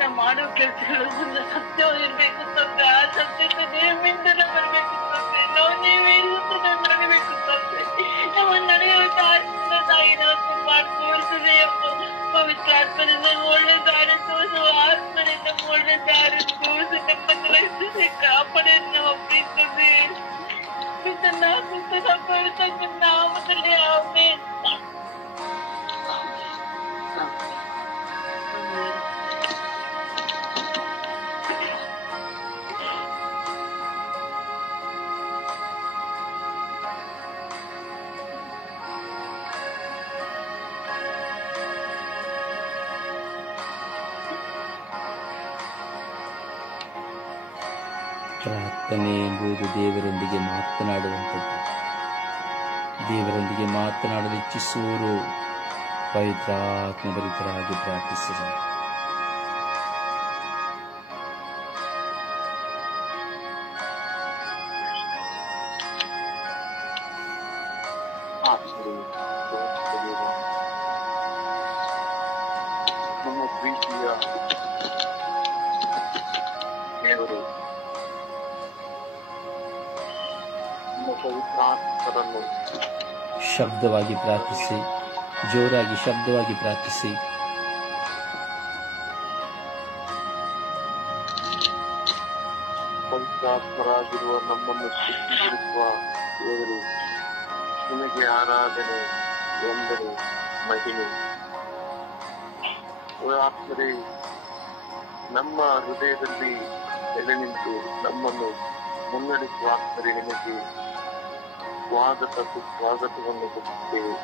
ನಾವು ಮಾಡೋ ಕೆಲಸಗಳು ಸತ್ಯವಾಗಿರ್ಬೇಕು ತಂದೆ. ಆ ಸತ್ಯತೆ ನಿಮ್ಮಿಂದಲೇ ಬರ್ಬೇಕು ತಂದೆ. ನಾವು ನೀವೇ ನಡಿಬೇಕು ತಂದೆ. ನಮ್ಮ ನಡೆಯುವ ತಾಯಿ ನಾವು ತುಂಬಾ ತೋರಿಸಿದೆ ಅಪ್ಪ. ಪವಿತ್ರಾತ್ಮನೆ ನಾವು ಒಳ್ಳೆ ದಾರಿ ತೋರಿಸುವ ಆತ್ಮನೆ ನಮ್ಮ ಒಳ್ಳೆ ದಾರಿ ತೋರಿಸಿ ನಮ್ಮನ್ನು ರಕ್ಷಿಸಿ ಕಾಪಾಡಿ ನಮ್ಮ ಪ್ರೀತಿಸಿ ಪವಿತ್ರ ನಾಮದಲ್ಲಿ ಆಮೇನ್. ಪ್ರಾರ್ಥನೆ ಎಂಬುದು ದೇವರೊಂದಿಗೆ ಮಾತನಾಡುವಂಥದ್ದು. ದೇವರೊಂದಿಗೆ ಮಾತನಾಡಲು ಇಚ್ಛಿಸುವವರು ಪವಿತ್ರಾತ್ಮ ಭರಿತರಾಗಿ ಪ್ರಾರ್ಥಿಸಿದರು. ನಮ್ಮ ಪ್ರೀತಿಯ ದೇವರು ನಮ್ಮ ಪವಿತ್ರಾತ್ಮರನ್ನು ಶಬ್ದವಾಗಿ ಪ್ರಾರ್ಥಿಸಿ, ಜೋರಾಗಿ ಶಬ್ದವಾಗಿ ಪ್ರಾರ್ಥಿಸಿ. ಪವಿತ್ರಾತ್ಮರಾಗಿರುವ ನಮ್ಮನ್ನು ಶುದ್ಧೀಕರಿಸುವ ದೇವರು, ನಿಮಗೆ ಆರಾಧನೆ, ವಂದನೆ, ಮಹಿಮೆ. ಆತ್ಮರೇ, ನಮ್ಮ ಹೃದಯದಲ್ಲಿ ನೆಲೆ ನಿಂತು ನಮ್ಮನ್ನು ಮುನ್ನಡೆಸುವ ಆತ್ಮರೇ, ನಿಮಗೆ ಸ್ವಾಗತವನ್ನು ಕೊಡುತ್ತೇವೆ.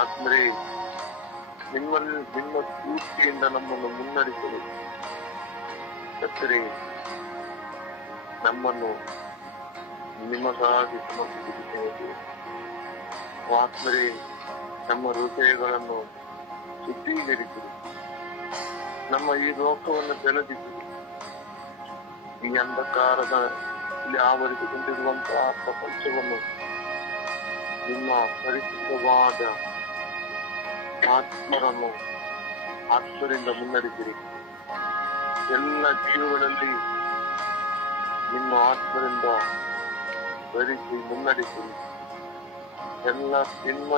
ಆತ್ಮರೇ, ನಿಮ್ಮ ಸ್ಫೂರ್ತಿಯಿಂದ ನಮ್ಮನ್ನು ಮುನ್ನಡೆಸಲು ಕರ್ತರೇ ನಮ್ಮನ್ನು ನಿಮಗಾಗಿ ಸಮರ್ಪಿಸುತ್ತೇವೆ. ಆತ್ಮರೇ, ನಮ್ಮ ಹೃದಯಗಳನ್ನು ಶುದ್ಧೀಕರಿಸಿ ನಮ್ಮ ಈ ಲೋಕವನ್ನು ಬೆಳೆದಿಸಿ ಈ ಅಂಧಕಾರದ ಇಲ್ಲಿ ಆವರಿಸಿಕೊಂಡಿರುವಂತಹ ಪ್ರಪಂಚವನ್ನು ನಿಮ್ಮ ಪರಿಶುದ್ಧವಾದ ಆತ್ಮರಿಂದ ಮುನ್ನಡೆಸಿರಿ. ಎಲ್ಲ ಜೀವಗಳಲ್ಲಿ ನಿಮ್ಮ ಆತ್ಮರಿಂದ ಭರಿಸಿ ಮುನ್ನಡೆಸಿರಿ. ಎಲ್ಲ ನಿಮ್ಮ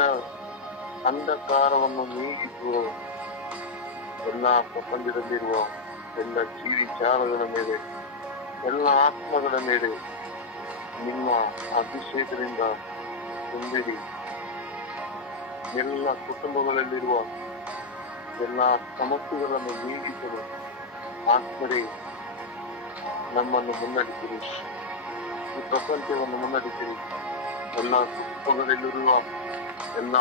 ಅಂಧಕಾರವನ್ನು ನೀಗಿಸುವ ಎಲ್ಲ ಪ್ರಪಂಚದಲ್ಲಿರುವ ಎಲ್ಲ ಜೀವಿಚಾರಗಳ ಮೇಲೆ, ಎಲ್ಲ ಆತ್ಮಗಳ ಮೇಲೆ ನಿಮ್ಮ ಅಭಿಷೇಕದಿಂದ ತುಂಬಿರಿ. ಎಲ್ಲ ಕುಟುಂಬಗಳಲ್ಲಿರುವ ಎಲ್ಲ ಸಮಸ್ಯೆಗಳನ್ನು ನೀಗಿಸಲು ಆತ್ಮರೇ ನಮ್ಮನ್ನು ಮುನ್ನಡೆಸಿರಿ. ಈ ಪ್ರಪಂಚವನ್ನು ಮುನ್ನಡೆಸಿರಿ. ಎಲ್ಲ ಕುಟುಂಬಗಳಲ್ಲಿರುವ ಎಲ್ಲ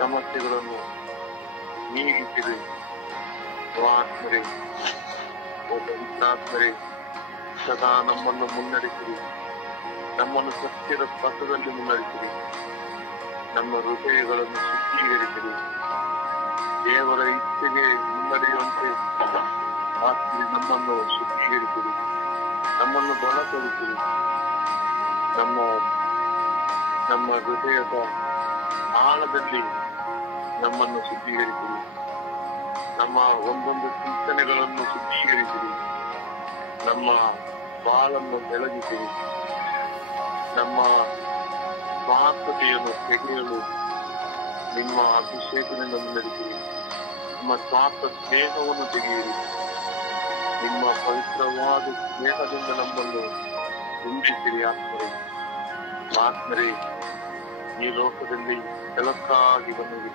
ಸಮಸ್ಯೆಗಳನ್ನು ನೀಗಿಸಿರಿ. ಆತ್ಮರೇ, ಆತ್ಮರೇ, ಸದಾ ನಮ್ಮನ್ನು ಮುನ್ನಡೆಸಿರಿ. ನಮ್ಮನ್ನು ಸತ್ಯದ ಪಥದಲ್ಲಿ ಮುನ್ನಡೆಸಿರಿ. ನಮ್ಮ ಹೃದಯಗಳನ್ನು ಶುದ್ಧೀಕರಿಸಿರಿ. ದೇವರ ಇಚ್ಛೆಗೆ ಮುನ್ನಡೆಯುವಂತೆ ಆತ್ಮರೇ ನಮ್ಮನ್ನು ಶುದ್ಧೀಕರಿಸಿರಿ. ನಮ್ಮನ್ನು ಬಲಪಡಿಸಿರಿ. ನಮ್ಮ ಹೃದಯದ ಆಳದಲ್ಲಿ ನಮ್ಮನ್ನು ಶುದ್ಧೀಕರಿಸಿರಿ. ನಮ್ಮ ಒಂದೊಂದು ಚಿಂತನೆಗಳನ್ನು ಶುದ್ಧೀಕರಿಸಿರಿ. ನಮ್ಮ ಬಾಳನ್ನು ಬೆಳಗಿಸಿರಿ. ನಮ್ಮ ಸ್ವಾರ್ಥತೆಯನ್ನು ತೆಗೆಯಲು ನಿಮ್ಮ ಅಭಿಷೇಕದಿಂದ ಮುನ್ನಡೆಸಿರಿ. ನಿಮ್ಮ ಸ್ವಾರ್ಥ ಸ್ನೇಹವನ್ನು ತೆಗೆಯಿರಿ. ನಿಮ್ಮ ಪವಿತ್ರವಾದ ಸ್ನೇಹದಿಂದ ನಮ್ಮನ್ನು ತುಂಬಿಸಿರಿ. ಆತ್ಮರೇ, ಈ ಲೋಕದಲ್ಲಿ ಬೆಳಕಾಗಿ ಬಂದಿರಿ.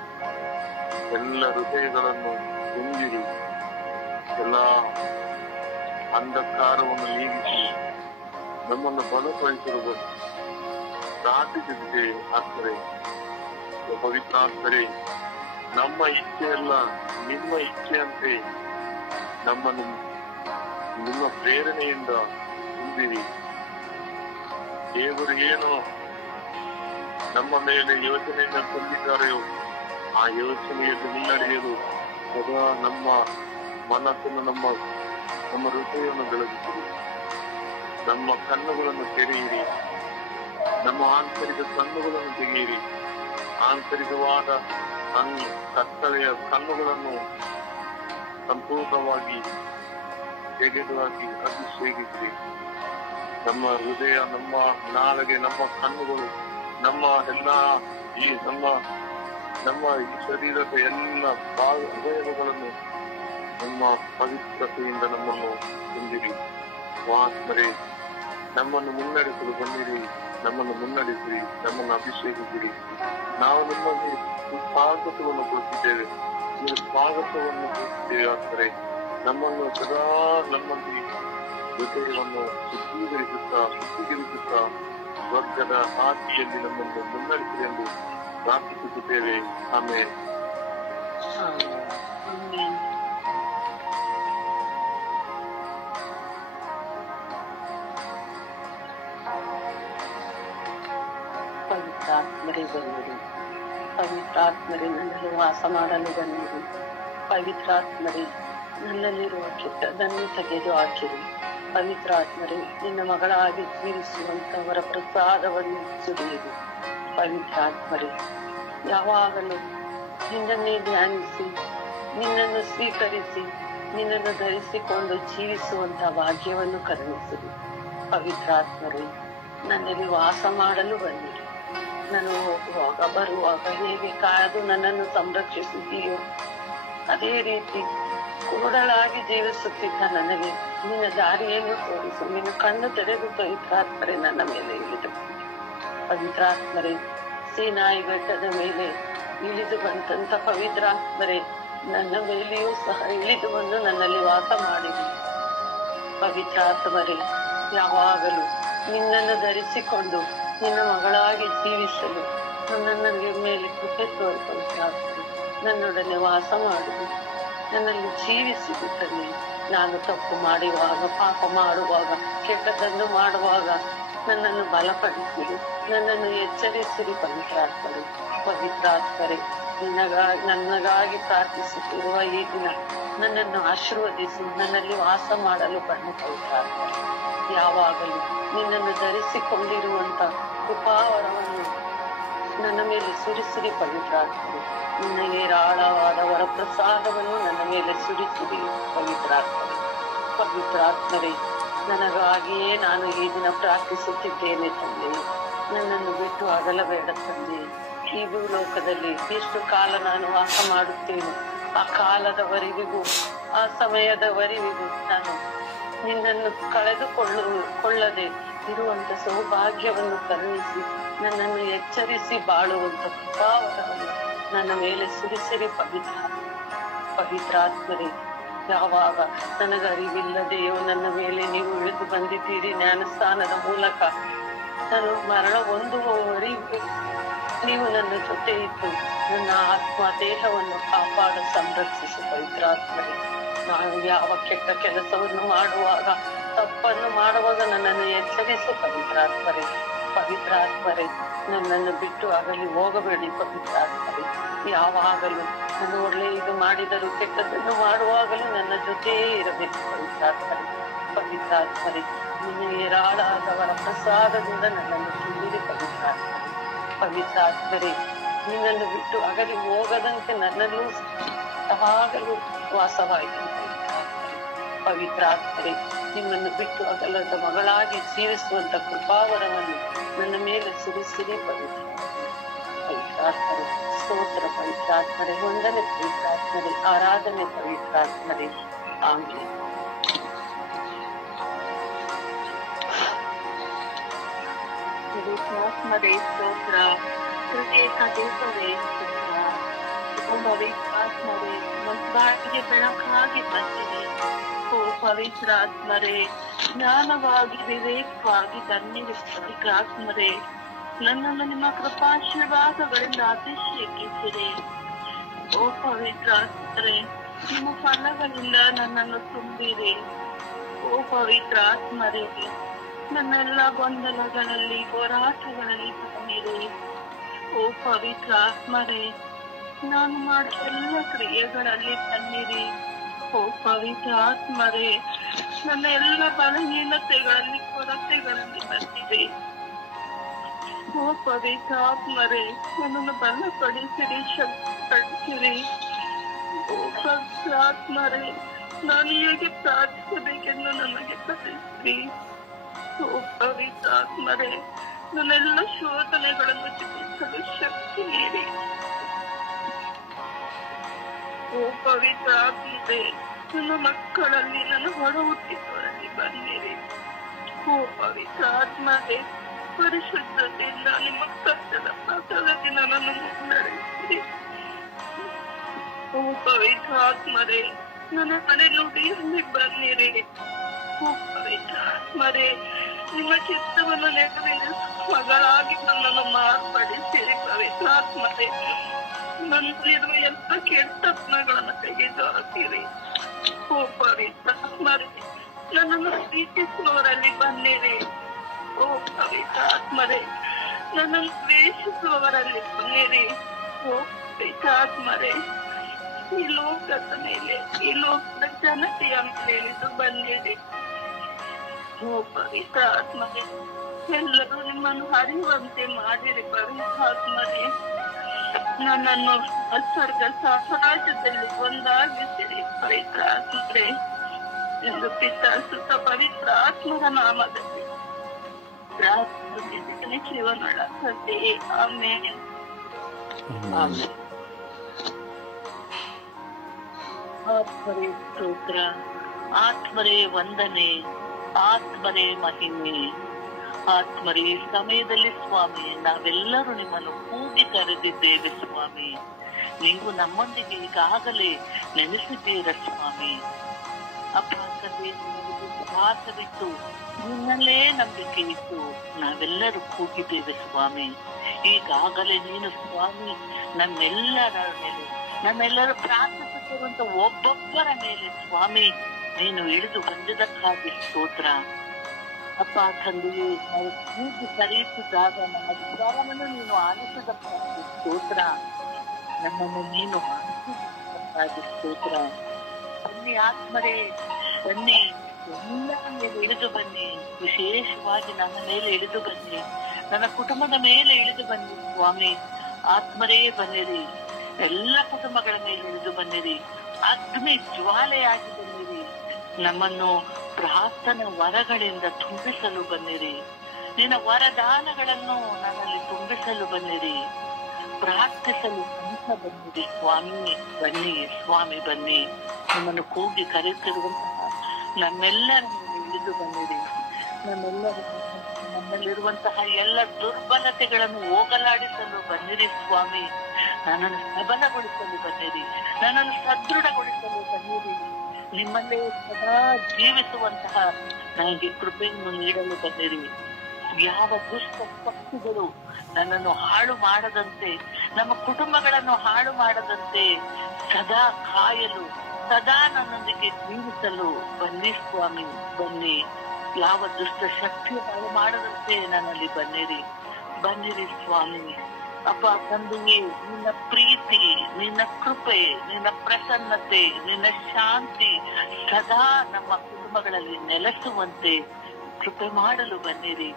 ಎಲ್ಲ ಹೃದಯಗಳನ್ನು ತುಂಬಿರಿ. ಎಲ್ಲ ಅಂಧಕಾರವನ್ನು ನೀಗಿಸಿ ನಮ್ಮನ್ನು ಬಲಪಡಿಸಿರುವ ಪ್ರಾರ್ಥಿಸಿದ್ದೇವೆ. ಆತ್ಮರೇ, ಪವಿತ್ರಾತ್ಮರೇ, ನಮ್ಮ ಇಚ್ಛೆಯಲ್ಲ ನಿಮ್ಮ ಇಚ್ಛೆಯಂತೆ ನಮ್ಮನ್ನು ನಿಮ್ಮ ಪ್ರೇರಣೆಯಿಂದ ತುಂಬಿರಿ. ದೇವರು ಏನು ನಮ್ಮ ಮೇಲೆ ಯೋಚನೆಯನ್ನು ತಂದಿದ್ದಾರೆಯೋ ಆ ಯೋಚನೆಯನ್ನು ಮುನ್ನಡೆಯಲು ಸದಾ ನಮ್ಮ ಮನಸ್ಸನ್ನು ನಮ್ಮ ಹೃದಯವನ್ನು ಬೆಳಗಿಸಿರಿ. ನಮ್ಮ ಕಣ್ಣುಗಳನ್ನು ತೆರೆಯಿರಿ. ನಮ್ಮ ಆಂತರಿಕ ಕಣ್ಣುಗಳನ್ನು ತೆಗೆಯಿರಿ. ಆಂತರಿಕವಾದ ಕತ್ತಲೆಯ ಕಣ್ಣುಗಳನ್ನು ಸಂಪೂರ್ಣವಾಗಿ ತೆಗೆದುಹಾಕಿ ಅಭಿಷೇಕಿಸಿ. ನಮ್ಮ ಹೃದಯ, ನಮ್ಮ ನಾಲಿಗೆ, ನಮ್ಮ ಕಣ್ಣುಗಳು, ನಮ್ಮ ಈ ಶರೀರದ ಎಲ್ಲ ಅವಯವಗಳನ್ನು ನಮ್ಮ ಪವಿತ್ರತೆಯಿಂದ ನಮ್ಮನ್ನು ತುಂಬಿರಿ. ಆತ್ಮರೇ, ನಮ್ಮನ್ನು ಮುನ್ನಡೆಸಲು ಬಂದಿರಿ. ನಮ್ಮನ್ನು ಮುನ್ನಡೆಸಿರಿ. ನಮ್ಮನ್ನು ಅಭಿಷೇಕಿಸಿರಿ. ನಾವು ನಿಮ್ಮಲ್ಲಿ ಸ್ವಾಗತವನ್ನು ಕೊಡುತ್ತಿದ್ದೇವೆ. ಈ ಸ್ವಾಗತವನ್ನು ಕೊಡುತ್ತಿದ್ದೇವೆ. ಆತ್ಮರೇ, ನಮ್ಮನ್ನು ಸದಾ ನಮ್ಮಲ್ಲಿ ಹೃದಯವನ್ನು ಶುದ್ಧೀಕರಿಸುತ್ತಾ ಸ್ವರ್ಗದ ಆದಿಯಲ್ಲಿ ನಮ್ಮನ್ನು ಮುನ್ನಡೆಸಿರಿ ಎಂದು ಪ್ರಾರ್ಥಿಸುತ್ತಿದ್ದೇವೆ. ಆಮೇಲೆ ಪವಿತ್ರಾತ್ಮರೇ ಬನ್ನಿರಿ. ಪವಿತ್ರಾತ್ಮರೇ, ನನ್ನಲ್ಲಿ ವಾಸ ಮಾಡಲು ಬನ್ನಿರಿ. ಪವಿತ್ರಾತ್ಮರೇ, ನನ್ನಲ್ಲಿರುವ ಕೆಟ್ಟದನ್ನು ತೆಗೆದು ಹಾಕಿರಿ. ಪವಿತ್ರಾತ್ಮರೇ, ನಿನ್ನ ಮಗಳಾಗಿ ಜೀವಿಸುವಂತವರ ಪ್ರಸಾದವನ್ನು ಸುರಿಯಿರಿ. ಪವಿತ್ರಾತ್ಮರೇ, ಯಾವಾಗಲೂ ನಿನ್ನನ್ನೇ ಧ್ಯಾನಿಸಿ, ನಿನ್ನನ್ನು ಸ್ವೀಕರಿಸಿ, ನಿನ್ನನ್ನು ಧರಿಸಿಕೊಂಡು ಜೀವಿಸುವಂತ ಭಾಗ್ಯವನ್ನು ಕರುಣಿಸಿರಿ. ಪವಿತ್ರಾತ್ಮರೇ, ನನ್ನಲ್ಲಿ ವಾಸ ಮಾಡಲು ಬನ್ನಿರಿ. ನಾನು ಹೋಗುವಾಗ ಬರುವಾಗ ಹೇಗೆ ಕಾದು ನನ್ನನ್ನು ಸಂರಕ್ಷಿಸಿದ್ದೀಯೋ ಅದೇ ರೀತಿ ಕುರುಡಳಾಗಿ ಜೀವಿಸುತ್ತಿದ್ದ ನನಗೆ ನಿನ್ನ ದಾರಿಯನ್ನು ತೋರಿಸು. ನೀನು ಕಣ್ಣು ತೆರೆದು ಪವಿತ್ರಾತ್ಮರೇ ನನ್ನ ಮೇಲೆ ಇಳಿದು. ಪವಿತ್ರಾತ್ಮರೇ, ಸೀನಾಯಿ ಬೆಟ್ಟದ ಮೇಲೆ ಇಳಿದು ಬಂದಂತ ಪವಿತ್ರಾತ್ಮರೇ, ನನ್ನ ಮೇಲೆಯೂ ಸಹ ಇಳಿದು ಬಂದು ನನ್ನಲ್ಲಿ ವಾಸ ಮಾಡಿರಿ. ಪವಿತ್ರಾತ್ಮರೇ, ಯಾವಾಗಲೂ ನಿನ್ನನ್ನು ಧರಿಸಿಕೊಂಡು ನಿನ್ನ ಮಗಳಾಗಿ ಜೀವಿಸಲು ನನ್ನ ಮೇಲೆ ಕೃಪೆ ತೋರಿಸುವಂತಾಗ್ತದೆ. ನನ್ನೊಡನೆ ವಾಸ ಮಾಡುವುದು, ನನ್ನಲ್ಲಿ ಜೀವಿಸಿರುತ್ತೇನೆ. ನಾನು ತಪ್ಪು ಮಾಡುವಾಗ, ಪಾಪ ಮಾಡುವಾಗ, ಕೆಟ್ಟದನ್ನು ಮಾಡುವಾಗ ನನ್ನನ್ನು ಬಲಪಡಿಸಿರಿ, ನನ್ನನ್ನು ಎಚ್ಚರಿಸಿರಿ. ಪವಿತ್ರಾತ್ಮರೇ, ಪವಿತ್ರಾತ್ಮರೇ, ನನಗಾಗಿ ಪ್ರಾರ್ಥಿಸುತ್ತಿರುವ ಈ ದಿನ ನನ್ನನ್ನು ಆಶೀರ್ವದಿಸಿ ನನ್ನಲ್ಲಿ ವಾಸ ಮಾಡಲು ಬನ್ನಿ. ಪವಿತ್ರಾತ್ಮರೇ, ಯಾವಾಗಲೂ ನಿನ್ನನ್ನು ಧರಿಸಿಕೊಂಡಿರುವಂತ ಕೃಪಾವರವನ್ನು ನನ್ನ ಮೇಲೆ ಸುರಿಸಿರಿ. ಪವಿತ್ರಾತ್ಮರೇ, ನಿನ್ನ ಏರಾಳವಾದ ವರಪ್ರಸಾದವನ್ನು ನನ್ನ ಮೇಲೆ ಸುರಿಸಿರಿ. ಪವಿತ್ರಾತ್ಮರೇ, ಪವಿತ್ರಾತ್ಮರೇ, ನನಗಾಗಿಯೇ ನಾನು ಈ ದಿನ ಪ್ರಾರ್ಥಿಸುತ್ತಿದ್ದೇನೆ. ತಂದೆ, ನನ್ನನ್ನು ಬಿಟ್ಟು ಅಗಲಬೇಡ ತಂದೆ. ಈ ಭೂಲೋಕದಲ್ಲಿ ಎಷ್ಟು ಕಾಲ ನಾನು ವಾಸ ಮಾಡುತ್ತೇನೆ, ಆ ಕಾಲದವರೆಗೂ, ಆ ಸಮಯದವರೆಗೂ ನಾನು ನಿನ್ನನ್ನು ಕಳೆದುಕೊಳ್ಳದೆ ಇರುವಂತ ಸೌಭಾಗ್ಯವನ್ನು ಕರುಣಿಸಿ ನನ್ನನ್ನು ಎಚ್ಚರಿಸಿ ಬಾಳುವಂತ ಕೃಪಾವರವನ್ನು ನನ್ನ ಮೇಲೆ ಸುರಿಸಿರಿ. ಪವಿತ್ರಾತ್ಮರೇ, ಯಾವಾಗ ನನಗರಿವಿಲ್ಲದೆಯೋ ನನ್ನ ಮೇಲೆ ನೀವು ಇಳಿದು ಬಂದಿದ್ದೀರಿ. ಜ್ಞಾನಸ್ಥಾನದ ಮೂಲಕ ನಾನು ಮರಣ ಹೊಂದುವವರೆಗೂ ನೀವು ನನ್ನ ಜೊತೆ ಇದ್ದು ನನ್ನ ಆತ್ಮ ದೇಹವನ್ನು ಕಾಪಾಡ ಸಂರಕ್ಷಿಸಿ. ಪವಿತ್ರಾತ್ಮರೇ, ನಾನು ಯಾವ ಕೆಟ್ಟ ಕೆಲಸವನ್ನು ಮಾಡುವಾಗ, ತಪ್ಪನ್ನು ಮಾಡುವಾಗ ನನ್ನನ್ನು ಎಚ್ಚರಿಸು. ಪವಿತ್ರಾತ್ಮರೇ, ಪವಿತ್ರಾತ್ಮರೇ, ನನ್ನನ್ನು ಬಿಟ್ಟು ಆಗಲಿ ಹೋಗಬೇಡಿ. ಪವಿತ್ರಾತ್ಮರೇ, ಯಾವಾಗಲೂ ನಾನು ಒಳ್ಳೆಯದು ಮಾಡಿದರೂ ಕೆಟ್ಟದನ್ನು ಮಾಡುವಾಗಲೂ ನನ್ನ ಜೊತೆಯೇ ಇರಬೇಕು. ಪವಿತ್ರಾತ್ಮರೇ, ಪವಿತ್ರಾತ್ಮರೇ, ನಿನ್ನ ಏರಾಳಾದವರ ಪ್ರಸಾದದಿಂದ ನನ್ನನ್ನು ತುಂಬಿರಿ. ಪವಿತ್ರಾತ್ಮರೇ, ನಿನ್ನನ್ನು ಬಿಟ್ಟು ಅಗಲಿ ಹೋಗದಂತೆ ನನ್ನಲ್ಲೂ ಯಾವಾಗಲೂ ವಾಸವಾಗಿ ಪವಿತ್ರಾತ್ಮರೇ, ನಿಮ್ಮನ್ನು ಬಿಟ್ಟು ಅಗಲದ ಮಗಳಾಗಿ ಜೀವಿಸುವಂತ ಕೃಪಾವರವನ್ನು ನನ್ನ ಮೇಲೆ ಸುರಿಸಿರಿ. ಪವಿತ್ರಾತ್ಮರೇ ಸ್ತೋತ್ರ, ಪವಿತ್ರಾತ್ಮರೇ ವಂದನೆ, ಪವಿತ್ರಾತ್ಮರೇ ಆರಾಧನೆ, ಪವಿತ್ರಾತ್ಮರೇ ಆಮೇಲೆ. ಪವಿತ್ರಾತ್ಮರೇ ಸ್ತೋತ್ರ, ಹೃದಯಕ ದೇವರೇ ಸ್ತೋತ್ರ. ಪವಿತ್ರಾತ್ಮರೇ ಬಾಳಿಗೆ ಬೆಳಕಾಗಿ ಬಂದಿದೆ. ಓ ಪವಿತ್ರಾತ್ಮರೇ ಜ್ಞಾನವಾಗಿ ವಿವೇಕವಾಗಿ ತನ್ನಿರಿ. ಪವಿತ್ರಾತ್ಮರೇ ನನ್ನನ್ನು ನಿಮ್ಮ ಕೃಪಾಶೀರ್ವಾದಗಳಿಂದ ಅಭಿಷೇಕಿಸಿರಿ. ಓ ಪವಿತ್ರಾತ್ಮರೇ ನಿಮ್ಮ ಫಲಗಳಿಂದ ನನ್ನನ್ನು ತುಂಬಿರಿ. ಓ ಪವಿತ್ರಾತ್ಮರೇ ನನ್ನೆಲ್ಲ ಗೊಂದಲಗಳಲ್ಲಿ ಹೋರಾಟಗಳಲ್ಲಿ ಬನ್ನಿರಿ. ಓ ಪವಿತ್ರಾತ್ಮರೇ ನಾನು ಮಾಡುವ ಎಲ್ಲ ಕ್ರಿಯೆಗಳಲ್ಲಿ ಬನ್ನಿರಿ. ಓ ಪವಿತ್ರಾತ್ಮರೇ ನನ್ನ ಎಲ್ಲ ಬಲಹೀನತೆಗಳಲ್ಲಿ ಕೊರತೆಗಳಲ್ಲಿ ಬನ್ನಿರಿ. ಓ ಪವಿತ್ರಾತ್ಮರೇ ನನ್ನನ್ನು ಬಲಪಡಿಸಿರಿ, ಶಕ್ತಿಪಡಿಸಿರಿ. ಓ ಪವಿತ್ರಾತ್ಮರೇ ನಾನು ಹೇಗೆ ಪ್ರಾರ್ಥಿಸಬೇಕೆಂದು ನನಗೆ ಕಲಿಸಿರಿ. ಓ ಪವಿತ್ರಾತ್ಮರೇ ನನ್ನೆಲ್ಲ ಶೋಧನೆಗಳನ್ನು ಚಿಕಿತ್ಸಲು ಶಕ್ತಿ ನೀಡಿ. ಓ ಪವಿತ್ರಾತ್ಮರೇ ನನ್ನ ಮಕ್ಕಳಲ್ಲಿ ನನ್ನ ಹೊರ ಹುಟ್ಟಿದವರಲ್ಲಿ ಬನ್ನಿರಿ. ಓ ಪವಿತ್ರಾತ್ಮರೇ ಪರಿಶುದ್ಧತೆಯಿಂದ ನಿಮ್ಮ ಕರ್ತದ ಪ್ರಸಾದದಿಂದ ನನ್ನನ್ನು ಮುನ್ನಡೆಸಿರಿ. ಓ ಪವಿತ್ರಾತ್ಮರೇ ನನ್ನ ಮನೆ ನುಡಿಯಲ್ಲಿ ಬನ್ನಿರಿ. ಓ ಪವಿತ್ರಾತ್ಮರೇ ನಿಮ್ಮ ಚಿತ್ತವನ್ನು ನೆರವೇರಿಸುವ ಮಗಳಾಗಿ ನನ್ನನ್ನು ಮಾರ್ಪಡಿಸಿರಿ. ಪವಿತ್ರಾತ್ಮರೇ ನನ್ನಲ್ಲಿರುವ ಎಲ್ಲ ಕೆಟ್ಟತನಗಳನ್ನು ತೆಗೆದು ಹಾಕಿರಿ. ಓ ಪವಿತ್ರಾತ್ಮರೇ ನನ್ನನ್ನು ಪ್ರೀತಿಸುವವರಲ್ಲಿ ಬನ್ನಿರಿ. ಓ ಪವಿತ್ರಾತ್ಮರೇ ನನ್ನನ್ನು ದ್ವೇಷಿಸುವವರಲ್ಲಿ ಬನ್ನಿರಿ. ಓ ಪವಿತ್ರಾತ್ಮರೇ ಈ ಲೋಕದ ಮೇಲೆ ಈ ಲೋಕದ ಜನತೆಯ ಮೇಲೆ ಇಳಿದು ಬನ್ನಿರಿ. ಓ ಪವಿತ್ರಾತ್ಮರೇ ಎಲ್ಲರೂ ನಿಮ್ಮನ್ನು ಹರಿಯುವಂತೆ ಮಾಡಿರಿ. ಪವಿತ್ರಾತ್ಮರೇ ನನ್ನನ್ನು ಸ್ವರ್ಗ ಸಾಮ್ರಾಜ್ಯದಲ್ಲಿ ಒಂದಾಗಿಸಿರಿ. ಪವಿತ್ರಾತ್ಮರೇ ಎಂದು ಪಿತ ಸುತ ಪವಿತ್ರ ಆತ್ಮರ ನಾಮದಲ್ಲಿ ಪ್ರಾರ್ಥಿಸುತ್ತಿದ್ದೇನೆ ಜೀವನೊಳ ತಂದೆಯೇ, ಆಮೇಲೆ. ಆತ್ಮರೇ ಸ್ತೋತ್ರ, ಆತ್ಮರೇ ವಂದನೆ, ಆತ್ಮರೇ ಮಹಿಮೆ. ಆತ್ಮರೇ ಸಮಯದಲ್ಲಿ ಸ್ವಾಮಿ ನಾವೆಲ್ಲರೂ ನಿಮ್ಮನ್ನು ಕೂಗಿ ಕರೆದಿದ್ದೇವೆ ಸ್ವಾಮಿ. ನೀವು ನಮ್ಮೊಂದಿಗೆ ಈಗಾಗಲೇ ನೆನೆಸಿದ್ದೀರ ಸ್ವಾಮಿ. ಅಪ್ಪ ತಂದೆ ಭಾಸವಿತ್ತು ನಿನ್ನಲ್ಲೇ ನಂಬಿಕೆ ಇತ್ತು ನಾವೆಲ್ಲರೂ ಕೂಗಿದ್ದೇವೆ ಸ್ವಾಮಿ. ಈಗಾಗಲೇ ನೀನು ಸ್ವಾಮಿ ನಮ್ಮೆಲ್ಲರ ಮೇಲೆ, ನಮ್ಮೆಲ್ಲರೂ ಪ್ರಾರ್ಥಿಸುತ್ತಿರುವಂತ ಒಬ್ಬೊಬ್ಬರ ಮೇಲೆ ಸ್ವಾಮಿ ನೀನು ಇಳಿದು ಬಂದಿದ್ದಕ್ಕಾಗಿ ಸ್ತೋತ್ರ. ಅಪ್ಪ ತಂದೆಯೇ ನಾವು ಕೂಗಿ ಕರೆಯುತ್ತಿದ್ದಾಗ ನಮ್ಮ ಸ್ವರವನ್ನು ನೀನು ಆಲಿಸಿದಕ್ಕಾಗಿ ಸ್ತೋತ್ರ. ನಮ್ಮನ್ನು ನೀನು ಆಲಿಸಿದಕ್ಕಾಗಿ ಸ್ತೋತ್ರ. ಬನ್ನಿ ಆತ್ಮರೇ ಬನ್ನಿ, ಎಲ್ಲರ ಮೇಲೆ ಇಳಿದು ಬನ್ನಿ. ವಿಶೇಷವಾಗಿ ನನ್ನ ಮೇಲೆ ಇಳಿದು ಬನ್ನಿ, ನನ್ನ ಕುಟುಂಬದ ಮೇಲೆ ಇಳಿದು ಬನ್ನಿ ಸ್ವಾಮಿ. ಆತ್ಮರೇ ಬನ್ನಿರಿ, ಎಲ್ಲ ಕುಟುಂಬಗಳ ಮೇಲೆ ಇಳಿದು ಬನ್ನಿರಿ. ಅಗ್ನಿ ಜ್ವಾಲೆಯಾಗಿ ಬನ್ನಿರಿ. ನಮ್ಮನ್ನು ಪ್ರಾರ್ಥನಾ ವರಗಳಿಂದ ತುಂಬಿಸಲು ಬನ್ನಿರಿ. ನಿನ್ನ ವರದಾನಗಳನ್ನು ನನ್ನಲ್ಲಿ ತುಂಬಿಸಲು ಬನ್ನಿರಿ. ಪ್ರಾರ್ಥಿಸಲು ಅಂತ ಬನ್ನಿರಿ ಸ್ವಾಮಿ. ಬನ್ನಿ ಸ್ವಾಮಿ ಬನ್ನಿ. ನಮ್ಮನ್ನು ಕೂಗಿ ಕರೆಯುತ್ತಿರುವಂತಹ ನಮ್ಮೆಲ್ಲರ ಮೇಲೆ ಇಳಿದು ಬನ್ನಿರಿ. ನಮ್ಮಲ್ಲಿರುವಂತಹ ಎಲ್ಲ ದುರ್ಬಲತೆಗಳನ್ನು ಹೋಗಲಾಡಿಸಲು ಬನ್ನಿರಿ ಸ್ವಾಮಿ. ನನ್ನನ್ನು ಸಬಲಗೊಳಿಸಲು ಬನ್ನಿರಿ, ನನ್ನನ್ನು ಸದೃಢಗೊಳಿಸಲು ಬನ್ನಿರಿ. ನಿಮ್ಮಲ್ಲೇ ಸದಾ ಜೀವಿಸುವಂತಹ ನನಗೆ ಕೃಪೆಯನ್ನು ನೀಡಲು ಬನ್ನಿರಿ. ಯಾವ ದುಷ್ಟ ಶಕ್ತಿಗಳು ನನ್ನನ್ನು ಹಾಳು ಮಾಡದಂತೆ, ನಮ್ಮ ಕುಟುಂಬಗಳನ್ನು ಹಾಳು ಮಾಡದಂತೆ ಸದಾ ಕಾಯಲು, ಸದಾ ನನ್ನೊಂದಿಗೆ ಜೀವಿಸಲು ಬನ್ನಿ ಸ್ವಾಮಿ ಬನ್ನಿ. ಯಾವ ದುಷ್ಟ ಶಕ್ತಿ ಹಾಳು ಮಾಡದಂತೆ ನನ್ನಲ್ಲಿ ಬನ್ನಿರಿ. ಬನ್ನಿರಿ ಸ್ವಾಮಿ. ಅಪ್ಪ ತಂದೆಯೇ ನಿನ್ನ ಪ್ರೀತಿ, ನಿನ್ನ ಕೃಪೆ, ನಿನ್ನ ಪ್ರಸನ್ನತೆ, ನಿನ್ನ ಶಾಂತಿ ಸದಾ ನಮ್ಮ ಕುಟುಂಬಗಳಲ್ಲಿ ನೆಲೆಸುವಂತೆ ಕೃಪೆ ಮಾಡಲು ಬನ್ನಿರಿ.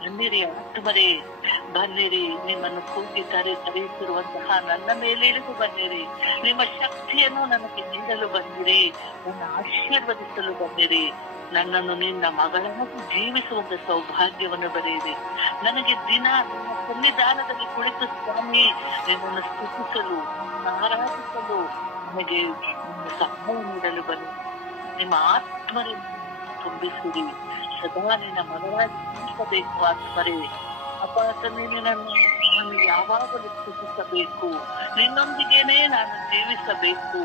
ಬನ್ನಿರಿ ಆತ್ಮರೇ, ಬನ್ನಿರಿ. ನಿಮ್ಮನ್ನು ಕೂಗಿ ಕರೆಯುತ್ತಿರುವಂತಹ ನನ್ನ ಮೇಲೆ ಇಳಿದು ಬನ್ನಿರಿ. ನಿಮ್ಮ ಶಕ್ತಿಯನ್ನು ನನಗೆ ನೀಡಲು ಬನ್ನಿರಿ. ನನ್ನ ಆಶೀರ್ವದಿಸಲು ಬನ್ನಿರಿ. ನನ್ನನ್ನು ನಿನ್ನ ಮಗಳನ್ನಾಗಿ ಜೀವಿಸುವಂತ ಸೌಭಾಗ್ಯವನ್ನು ಬರೆಯಿರಿ. ನನಗೆ ದಿನ ನಿಮ್ಮ ಸನ್ನಿಧಾನದಲ್ಲಿ ಕುಳಿತು ಸ್ವಾಮಿ ನಿನ್ನನ್ನು ಸ್ತುತಿಸಲು, ಆರಾಧಿಸಲು ನನಗೆ ನಿಮ್ಮ ಸಹಾಯ ನೀಡಲು ಬನ್ನಿ. ನಿಮ್ಮ ಆತ್ಮರೇ ತುಂಬಿಸಿರಿ. ಸದಾ ನಿನ್ನ ಮಗಳಾಗಿ ಜೀವಿಸಬೇಕು ಆತ್ಮರೇ. ಅಪ್ಪ ತಂದೆ, ನಾನು ಯಾವಾಗಲೂ ಸ್ತುತಿಸಬೇಕು. ನಿನ್ನೊಂದಿಗೇನೆ ನಾನು ಜೀವಿಸಬೇಕು.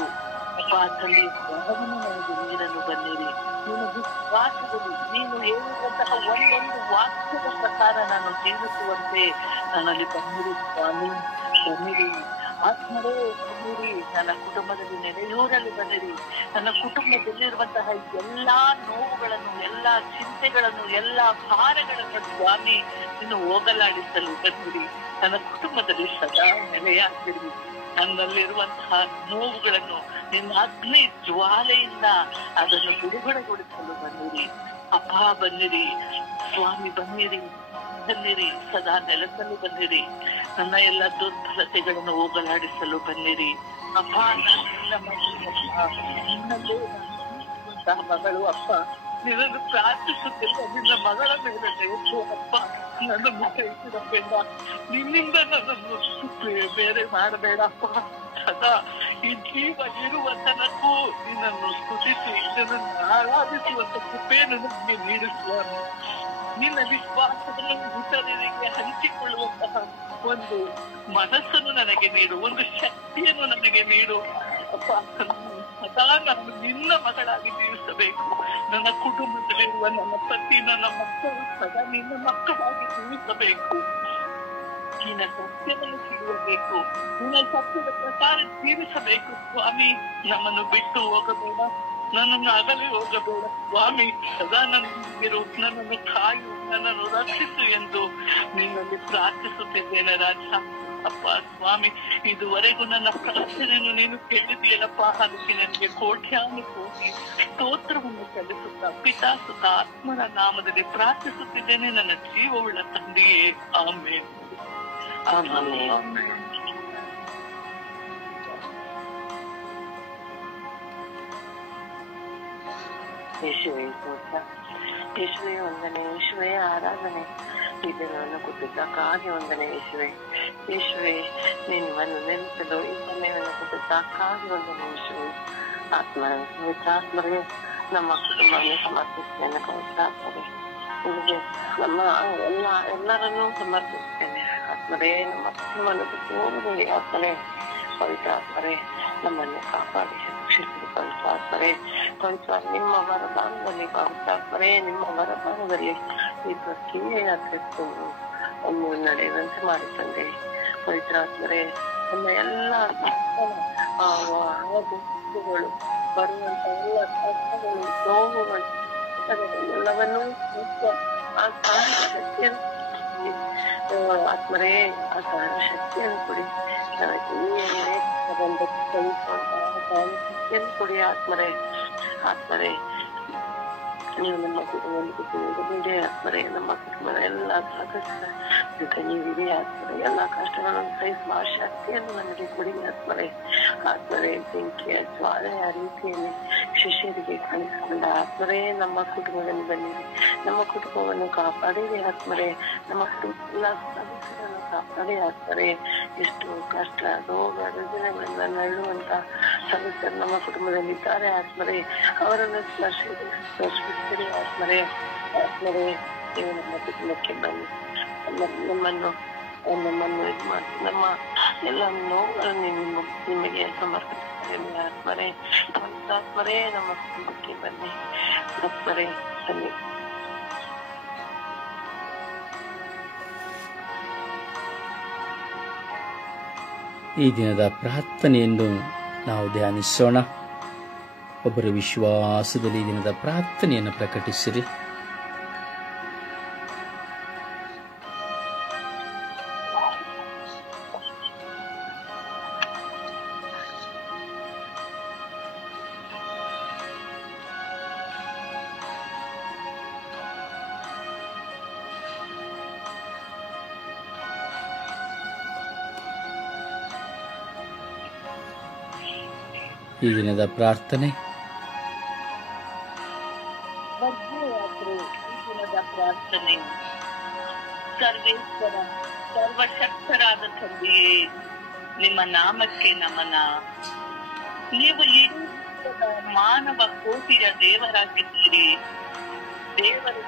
ಅಪ್ಪ ತಂದೆ, ಯಾವನ್ನು ನನಗೆ ನೀಡಲು ಬನ್ನಿರಿ. ನೀನು ವಿಶ್ವಾಸದಲ್ಲಿ ನೀನು ಹೇಳುವಂತಹ ಒಂದೊಂದು ವಾಕ್ಯದ ಪ್ರಕಾರ ನಾನು ಜೀವಿಸುವಂತೆ ನನ್ನಲ್ಲಿ ಬನ್ನಿರಿ ಸ್ವಾಮಿ. ಬನ್ನಿರಿ ಆತ್ಮರೇ, ಬನ್ನಿರಿ. ನನ್ನ ಕುಟುಂಬದಲ್ಲಿ ನೆಲೆಯೂರಲು ಬನ್ನಿರಿ. ನನ್ನ ಕುಟುಂಬದಲ್ಲಿರುವಂತಹ ಎಲ್ಲಾ ನೋವುಗಳನ್ನು, ಎಲ್ಲಾ ಚಿಂತೆಗಳನ್ನು, ಎಲ್ಲಾ ಭಾರಗಳನ್ನು ಸ್ವಾಮಿ ಇನ್ನು ಹೋಗಲಾಡಿಸಲು ಬನ್ನಿರಿ. ನನ್ನ ಕುಟುಂಬದಲ್ಲಿ ಸದಾ ನೆಲೆಯಾಗಿರಿ. ನನ್ನಲ್ಲಿರುವಂತಹ ನೋವುಗಳನ್ನು ನಿನ್ನ ಅಗ್ನಿ ಜ್ವಾಲೆಯಿಂದ ಅದನ್ನು ಬಿಡುಗಡೆಗೊಳಿಸಲು ಬನ್ನಿರಿ. ಅಪ್ಪ ಬನ್ನಿರಿ ಸ್ವಾಮಿ, ಬನ್ನಿರಿ, ಬನ್ನಿರಿ. ಸದಾ ನೆಲೆಸಲು ಬನ್ನಿರಿ. ನನ್ನ ಎಲ್ಲ ದುರ್ಬಲತೆಗಳನ್ನು ಹೋಗಲಾಡಿಸಲು ಬನ್ನಿರಿ. ಅಪ್ಪ, ನಿನ್ನಲ್ಲೇ ಮಗಳು ಅಪ್ಪ ನಿನ್ನನ್ನು ಪ್ರಾರ್ಥಿಸುತ್ತಿಲ್ಲ. ನಿನ್ನ ಮಗಳ ಮೇಲೆ ದಯಚು ಅಪ್ಪ. ನನ್ನನ್ನು ಕೈಬಿಡಬೇಡ. ನಿನ್ನಿಂದ ನನ್ನನ್ನು ಬೇರೆ ಮಾಡಬೇಡಪ್ಪ. ಸದಾ ಈ ಜೀವ ಇರುವ ತನಕೂ ನಿನ್ನನ್ನು ಸ್ತುತಿಸಿ ನಿನ್ನನ್ನು ಆರಾಧಿಸುವಂತ ಕೃಪೆಯನ್ನು ನನಗೆ ನೀಡಿಸುವ. ನಿನ್ನ ವಿಶ್ವಾಸವನ್ನು ಇತರರಿಗೆ ಹಂಚಿಕೊಳ್ಳುವಂತಹ ಒಂದು ಮನಸ್ಸನ್ನು ನನಗೆ ನೀಡು, ಒಂದು ಶಕ್ತಿಯನ್ನು ನನಗೆ ನೀಡು ಅಪ್ಪ. ಸದಾ ನಾನು ನಿನ್ನ ಮಗಳಾಗಿ ಜೀವಿಸಬೇಕು. ನನ್ನ ಕುಟುಂಬದಲ್ಲಿರುವ ನನ್ನ ಪತಿ, ನನ್ನ ಮಕ್ಕಳು ಸದಾ ನಿನ್ನ ಮಕ್ಕಳಾಗಿ ಜೀವಿಸಬೇಕು. ನಿನ್ನ ಸತ್ಯವನ್ನು ಸಿಗುವಬೇಕು. ನಿನ್ನ ಸತ್ಯದ ಪ್ರಕಾರ ಜೀವಿಸಬೇಕು ಸ್ವಾಮಿ. ನಮ್ಮನ್ನು ಬಿಟ್ಟು ಹೋಗಬೇಡ, ನನ್ನನ್ನು ಅಗಲಿ ಹೋಗಬೇಡ ಸ್ವಾಮಿ. ಸದಾ ನನ್ನನ್ನು ನನ್ನನ್ನು ಕಾಯು, ನನ್ನನ್ನು ರಕ್ಷಿಸು ಎಂದು ನಿನ್ನಲ್ಲಿ ಪ್ರಾರ್ಥಿಸುತ್ತಿದ್ದೇನೆ ರಾಜ. ಅಪ್ಪ ಸ್ವಾಮಿ, ಇದುವರೆಗೂ ನನ್ನ ಪ್ರಾರ್ಥನೆಯನ್ನು ನೀನು ಕೇಳಿದೆಯಲ್ಲಪ್ಪ. ಅದಕ್ಕೆ ನನಗೆ ಕೋಟ್ಯಾನು ಕೋಟಿ ಸ್ತೋತ್ರವನ್ನು ಸಲ್ಲಿಸುತ್ತಾ ಪಿತಾ ಸುತ ಆತ್ಮನ ನಾಮದಲ್ಲಿ ಪ್ರಾರ್ಥಿಸುತ್ತಿದ್ದೇನೆ ನನ್ನ ಜೀವವುಳ್ಳ ತಂದೆಯೇ. ಆಮೇಲೆ ಯೇಸುವೆ ಸ್ತೋತ್ರ, ಯೇಸುವೆ ವಂದನೆ, ಯೇಸುವೆ ಆರಾಧನೆ. ಈ ದಿನವನ್ನು ಕೊಟ್ಟಿದ್ದಕ್ಕಾಗಿ ವಂದನೆ ಯೇಸುವೆ. ಯೇಸುವೆ ನಿಮ್ಮನ್ನು ನೆನೆಸಲು ಈ ಸಮಯವನ್ನು ಕೊಟ್ಟಿದ್ದಕ್ಕಾಗಿ ವಂದನೆ ಯೇಸುವೆ. ಆತ್ಮರೇ ನಮ್ಮ ಕುಟುಂಬವನ್ನು ಸಮರ್ಪಿಸ್ತೇನೆ. ಪವಿತ್ರಾತ್ಮರೇ ನಿಮಗೆ ನಮ್ಮ ಎಲ್ಲರನ್ನೂ ಸಮರ್ಪಿಸ್ತೇನೆ. ಆತ್ಮರೇ ನಮ್ಮ ಕುಟುಂಬವನ್ನು ಬಿಟ್ಟು ಹೋಗಬೇಡಿ. ಆತ್ಮರೇ ಪವಿತ್ರಾತ್ಮರೇ ನಮ್ಮನ್ನು ಕಾಪಾಡಿ ರಕ್ಷಿಸಿ. ಪವಿತ್ರಾತ್ಮರೇ ನಿಮ್ಮ ವರದಾನದಲ್ಲಿ, ಪವಿತ್ರಾತ್ಮರೇ ನಿಮ್ಮ ವರದಾನದಲ್ಲಿ ಈ ಪ್ರಕ್ರಿಯೆಯ ಕ್ರಿಸ್ತನು ಒಂದು ನಡೆಯುವಂತೆ ಮಾಡಿ ತಂದೆ. ಪವಿತ್ರಾತ್ಮರೇ ನಮ್ಮ ಎಲ್ಲ ದುಃಖಗಳು, ಬರುವಂತ ಎಲ್ಲ ಕಷ್ಟಗಳು, ನೋವುಗಳು ಎಲ್ಲವನ್ನೂ ಆ ಸಹನ ಶಕ್ತಿಯನ್ನು ಆತ್ಮರೇ, ಆ ಸಹನ ಶಕ್ತಿಯನ್ನು ಕೊಡಿ. ಶಕ್ತಿಯನ್ನು ಕೊಡಿ ಆತ್ಮರೇ. ಆತ್ಮರೇ ನೀವು ನಮ್ಮ ಕುಟುಂಬದಲ್ಲಿ ಆತ್ಮರೇ, ನಮ್ಮ ಕುಟುಂಬದ ಎಲ್ಲ ಸದಸ್ಯರ ನೀವಿದೆ ಆತ್ಮರೇ. ಎಲ್ಲ ಕಷ್ಟಗಳನ್ನು ಸಹಿಸುವ ಶಕ್ತಿಯನ್ನು ನಮಗೆ ಕೊಡಿ ಆತ್ಮರೇ. ಆತ್ಮರೇ ಬೆಂಕಿಯ ಜ್ವಾಲೆಯ ರೀತಿಯಲ್ಲಿ ಶಿಷ್ಯರಿಗೆ ಕಾಣಿಸಿಕೊಂಡ ಆತ್ಮರೇ ನಮ್ಮ ಕುಟುಂಬದಲ್ಲಿ ಬಂದಿದೆ. ನಮ್ಮ ಕುಟುಂಬವನ್ನು ಕಾಪಾಡಿದೆ ಆತ್ಮರೇ. ನಮ್ಮ ಎಲ್ಲ ಸದಸ್ಯರನ್ನು ಕಾಪಾಡಿ ಆತ್ಮರೇ. ಎಷ್ಟು ಕಷ್ಟ, ರೋಗ ರುಜಿನಗಳಿಂದ ನರಳುವಂತ ಸದಸ್ಯರು ನಮ್ಮ ಕುಟುಂಬದಲ್ಲಿದ್ದಾರೆ ಆತ್ಮರೇ. ಅವರನ್ನು ಸ್ಪರ್ಶಿಸಿರಿ ಆತ್ಮರೇ. ಆತ್ಮರೇ ನೀವು ನಮ್ಮ ಕುಟುಂಬಕ್ಕೆ ಬನ್ನಿ. ನಮ್ಮನ್ನು ಇದು ಮಾಡಿ ನಮ್ಮ ಎಲ್ಲ ನೋವುಗಳನ್ನು ನಿಮಗೆ ಸಮರ್ಪಿಸುತ್ತೇನೆ ಆತ್ಮರೇ. ಆತ್ಮರೇ ನಮ್ಮ ಕುಟುಂಬಕ್ಕೆ ಬನ್ನಿ ಆತ್ಮರೇ. ಬನ್ನಿ. ಈ ದಿನದ ಪ್ರಾರ್ಥನೆಯನ್ನು ನಾವು ಧ್ಯಾನಿಸೋಣ. ಒಬ್ಬರ ವಿಶ್ವಾಸದಲ್ಲಿ ಈ ದಿನದ ಪ್ರಾರ್ಥನೆಯನ್ನು ಪ್ರಕಟಿಸಿರಿ. ಈ ದಿನದ ಪ್ರಾರ್ಥನೆ. ಮಧ್ಯರಾತ್ರಿ ಈ ದಿನದ ಪ್ರಾರ್ಥನೆ. ಸರ್ವೇಶ್ವರ ಸರ್ವಶಕ್ತರಾದ ತಂದೆಯೇ, ನಿಮ್ಮ ನಾಮಕ್ಕೆ ನಮನ. ನೀವು ಈ ಮಾನವ ಕೋಟಿಯ ದೇವರಾಗಿದ್ದೀರಿ. ದೇವರು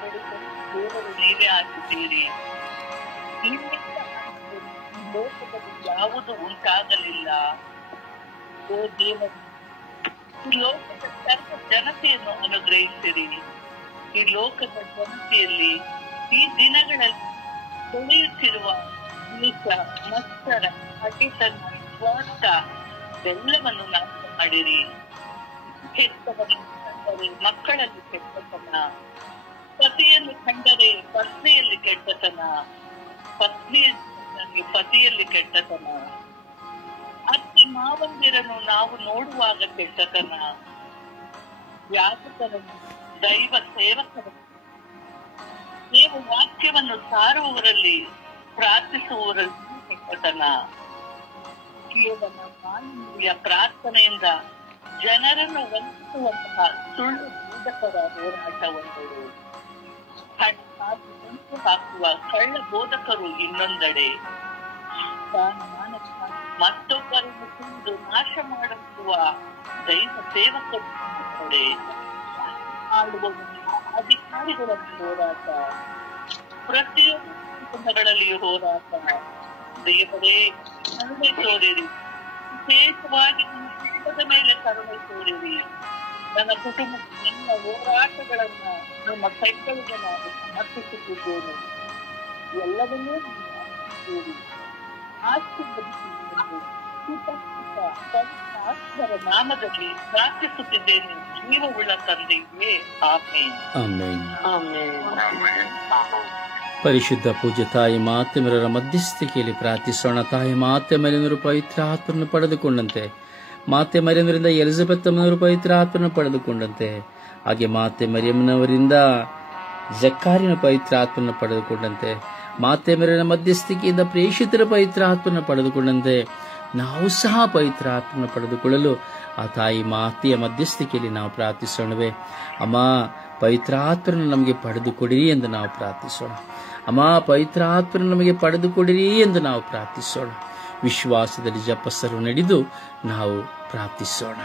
ನೀವೇ ಆಗಿದ್ದೀರಿ. ನಿಮ್ಮಿಂದ ಲೋಕದಲ್ಲಿ ಯಾವುದು ಉಂಟಾಗಲಿಲ್ಲ. ಓ ದೇವರು, ಈ ಲೋಕದ ಸರ್ವ ಜನತೆಯನ್ನು ಅನುಗ್ರಹಿಸಿರಿ. ಈ ಲೋಕದ ಜನತೆಯಲ್ಲಿ ಈ ದಿನಗಳಲ್ಲಿ ತೊಳೆಯುತ್ತಿರುವ ನೀಚ, ಮತ್ಸರ, ಹಗೆತನ, ಸ್ವಾರ್ಥ ಎಲ್ಲವನ್ನು ನಾಶ ಮಾಡಿರಿ. ಕೆಟ್ಟವರನ್ನು ಕಂಡರೆ ಮಕ್ಕಳಲ್ಲಿ ಕೆಟ್ಟತನ, ಪತಿಯನ್ನು ಕಂಡರೆ ಪತ್ನಿಯಲ್ಲಿ ಕೆಟ್ಟತನ, ಪತ್ನಿಯಲ್ಲಿ ಪತಿಯಲ್ಲಿ ಕೆಟ್ಟತನ, ಅತ್ತಿ ಮಾವಂದಿರನ್ನು ನಾವು ನೋಡುವಾಗ ಕೆಟ್ಟತನ, ಯಾಜಕರನ್ನು, ದೈವ ಸೇವಕರನ್ನು, ನೀವು ವಾಕ್ಯವನ್ನು ಸಾರುವವರಲ್ಲಿ, ಪ್ರಾರ್ಥಿಸುವವರಲ್ಲಿ ಕೆಟ್ಟತನ, ಕೇವಲ ಮಾನವೀಯ ಪ್ರಾರ್ಥನೆಯಿಂದ ಜನರನ್ನು ವಂಚಿಸುವಂತಹ ಸುಳ್ಳು ಬೋಧಕರ ಹೋರಾಟವೊಂದು, ಹಣಕಾಸು ಗುಂಪು ಹಾಕುವ ಕಳ್ಳ ಬೋಧಕರು ಇನ್ನೊಂದೆಡೆ, ಮತ್ತೊಬ್ಬರನ್ನು ತಿಂದು ನಾಶ ಮಾಡುವ ದೈವ ಸೇವಕರು ಇನ್ನೊಂದೆಡೆ, ಆಳುವ ಅಧಿಕಾರಿಗಳ ಹೋರಾಟ, ಪ್ರತಿಯೊಂದು ಕುಟುಂಬಗಳಲ್ಲಿಯೂ ಹೋರಾಟ. ದೇವರೇ, ಕರುಣೆ ತೋರಿರಿ. ವಿಶೇಷವಾಗಿ ನನ್ನ ಕುಟುಂಬದ ಮೇಲೆ ಕರುಣೆ ತೋರಿರಿ. ನನ್ನ ಕುಟುಂಬದ ಎಲ್ಲ ಹೋರಾಟಗಳನ್ನ ನಿಮ್ಮ ಕೈಗಳಿಗೆ ನಾನು ಸಮರ್ಪಿಸುತ್ತಿದ್ದೇನೆ. ಎಲ್ಲವನ್ನೂ ಆಶೀರ್ವದಿಸಿದ್ದೇನೆ. ಆತ್ಮರ ನಾಮದಲ್ಲಿ ಪ್ರಾರ್ಥಿಸುತ್ತಿದ್ದೇನೆ, ಜೀವವುಳ್ಳ ತಂದೆಯೇ. ಆಮೇನ್. ಆಮೆನ್. ಆಮೆನ್. ಪರಿಶುದ್ಧ ಪೂಜ್ಯ ತಾಯಿ ಮಾತೆಮರರ ಮಧ್ಯಸ್ಥಿಕೆಯಲ್ಲಿ ಪ್ರಾರ್ಥಿಸೋಣ. ತಾಯಿ ಮಾತೆ ಮರಿಯಮ್ಮರು ಪವಿತ್ರ ಆತ್ಮನ್ನು ಪಡೆದುಕೊಂಡಂತೆ, ಮಾತೆ ಮರಿಯಮ್ಮರಿಂದ ಎಲಿಜಬೆತ್ ಅಮ್ಮನವರು ಪವಿತ್ರ ಆತ್ಮನ್ನು ಪಡೆದುಕೊಂಡಂತೆ, ಹಾಗೆ ಮಾತೆ ಮರಿಯಮ್ಮನವರಿಂದ ಜಕ್ಕಾರಿನ ಪವಿತ್ರ ಆತ್ಮನ್ನು ಪಡೆದುಕೊಂಡಂತೆ, ಮಾತೆ ಮರಿಯಮ್ಮನ ಮಧ್ಯಸ್ಥಿಕೆಯಿಂದ ಪ್ರೇಷಿತರ ಪವಿತ್ರ ಆತ್ಮನ್ನು ಪಡೆದುಕೊಂಡಂತೆ ನಾವು ಸಹ ಪವಿತ್ರ ಆತ್ಮನ್ನು ಪಡೆದುಕೊಳ್ಳಲು ಆ ತಾಯಿ ಮಾತೆಯ ಮಧ್ಯಸ್ಥಿಕೆಯಲ್ಲಿ ನಾವು ಪ್ರಾರ್ಥಿಸೋಣವೇ. ಅಮ್ಮ, ಪವಿತ್ರ ಆತ್ಮನ ನಮಗೆ ಪಡೆದುಕೊಡಿರಿ ಎಂದು ನಾವು ಪ್ರಾರ್ಥಿಸೋಣ. ಅಮ್ಮ, ಪವಿತ್ರ ಆತ್ಮನ ನಮಗೆ ಪಡೆದುಕೊಡಿರಿ ಎಂದು ನಾವು ಪ್ರಾರ್ಥಿಸೋಣ. ವಿಶ್ವಾಸದಲ್ಲಿ ಜಪಸರು ನಡೆದು ನಾವು ಪ್ರಾರ್ಥಿಸೋಣ.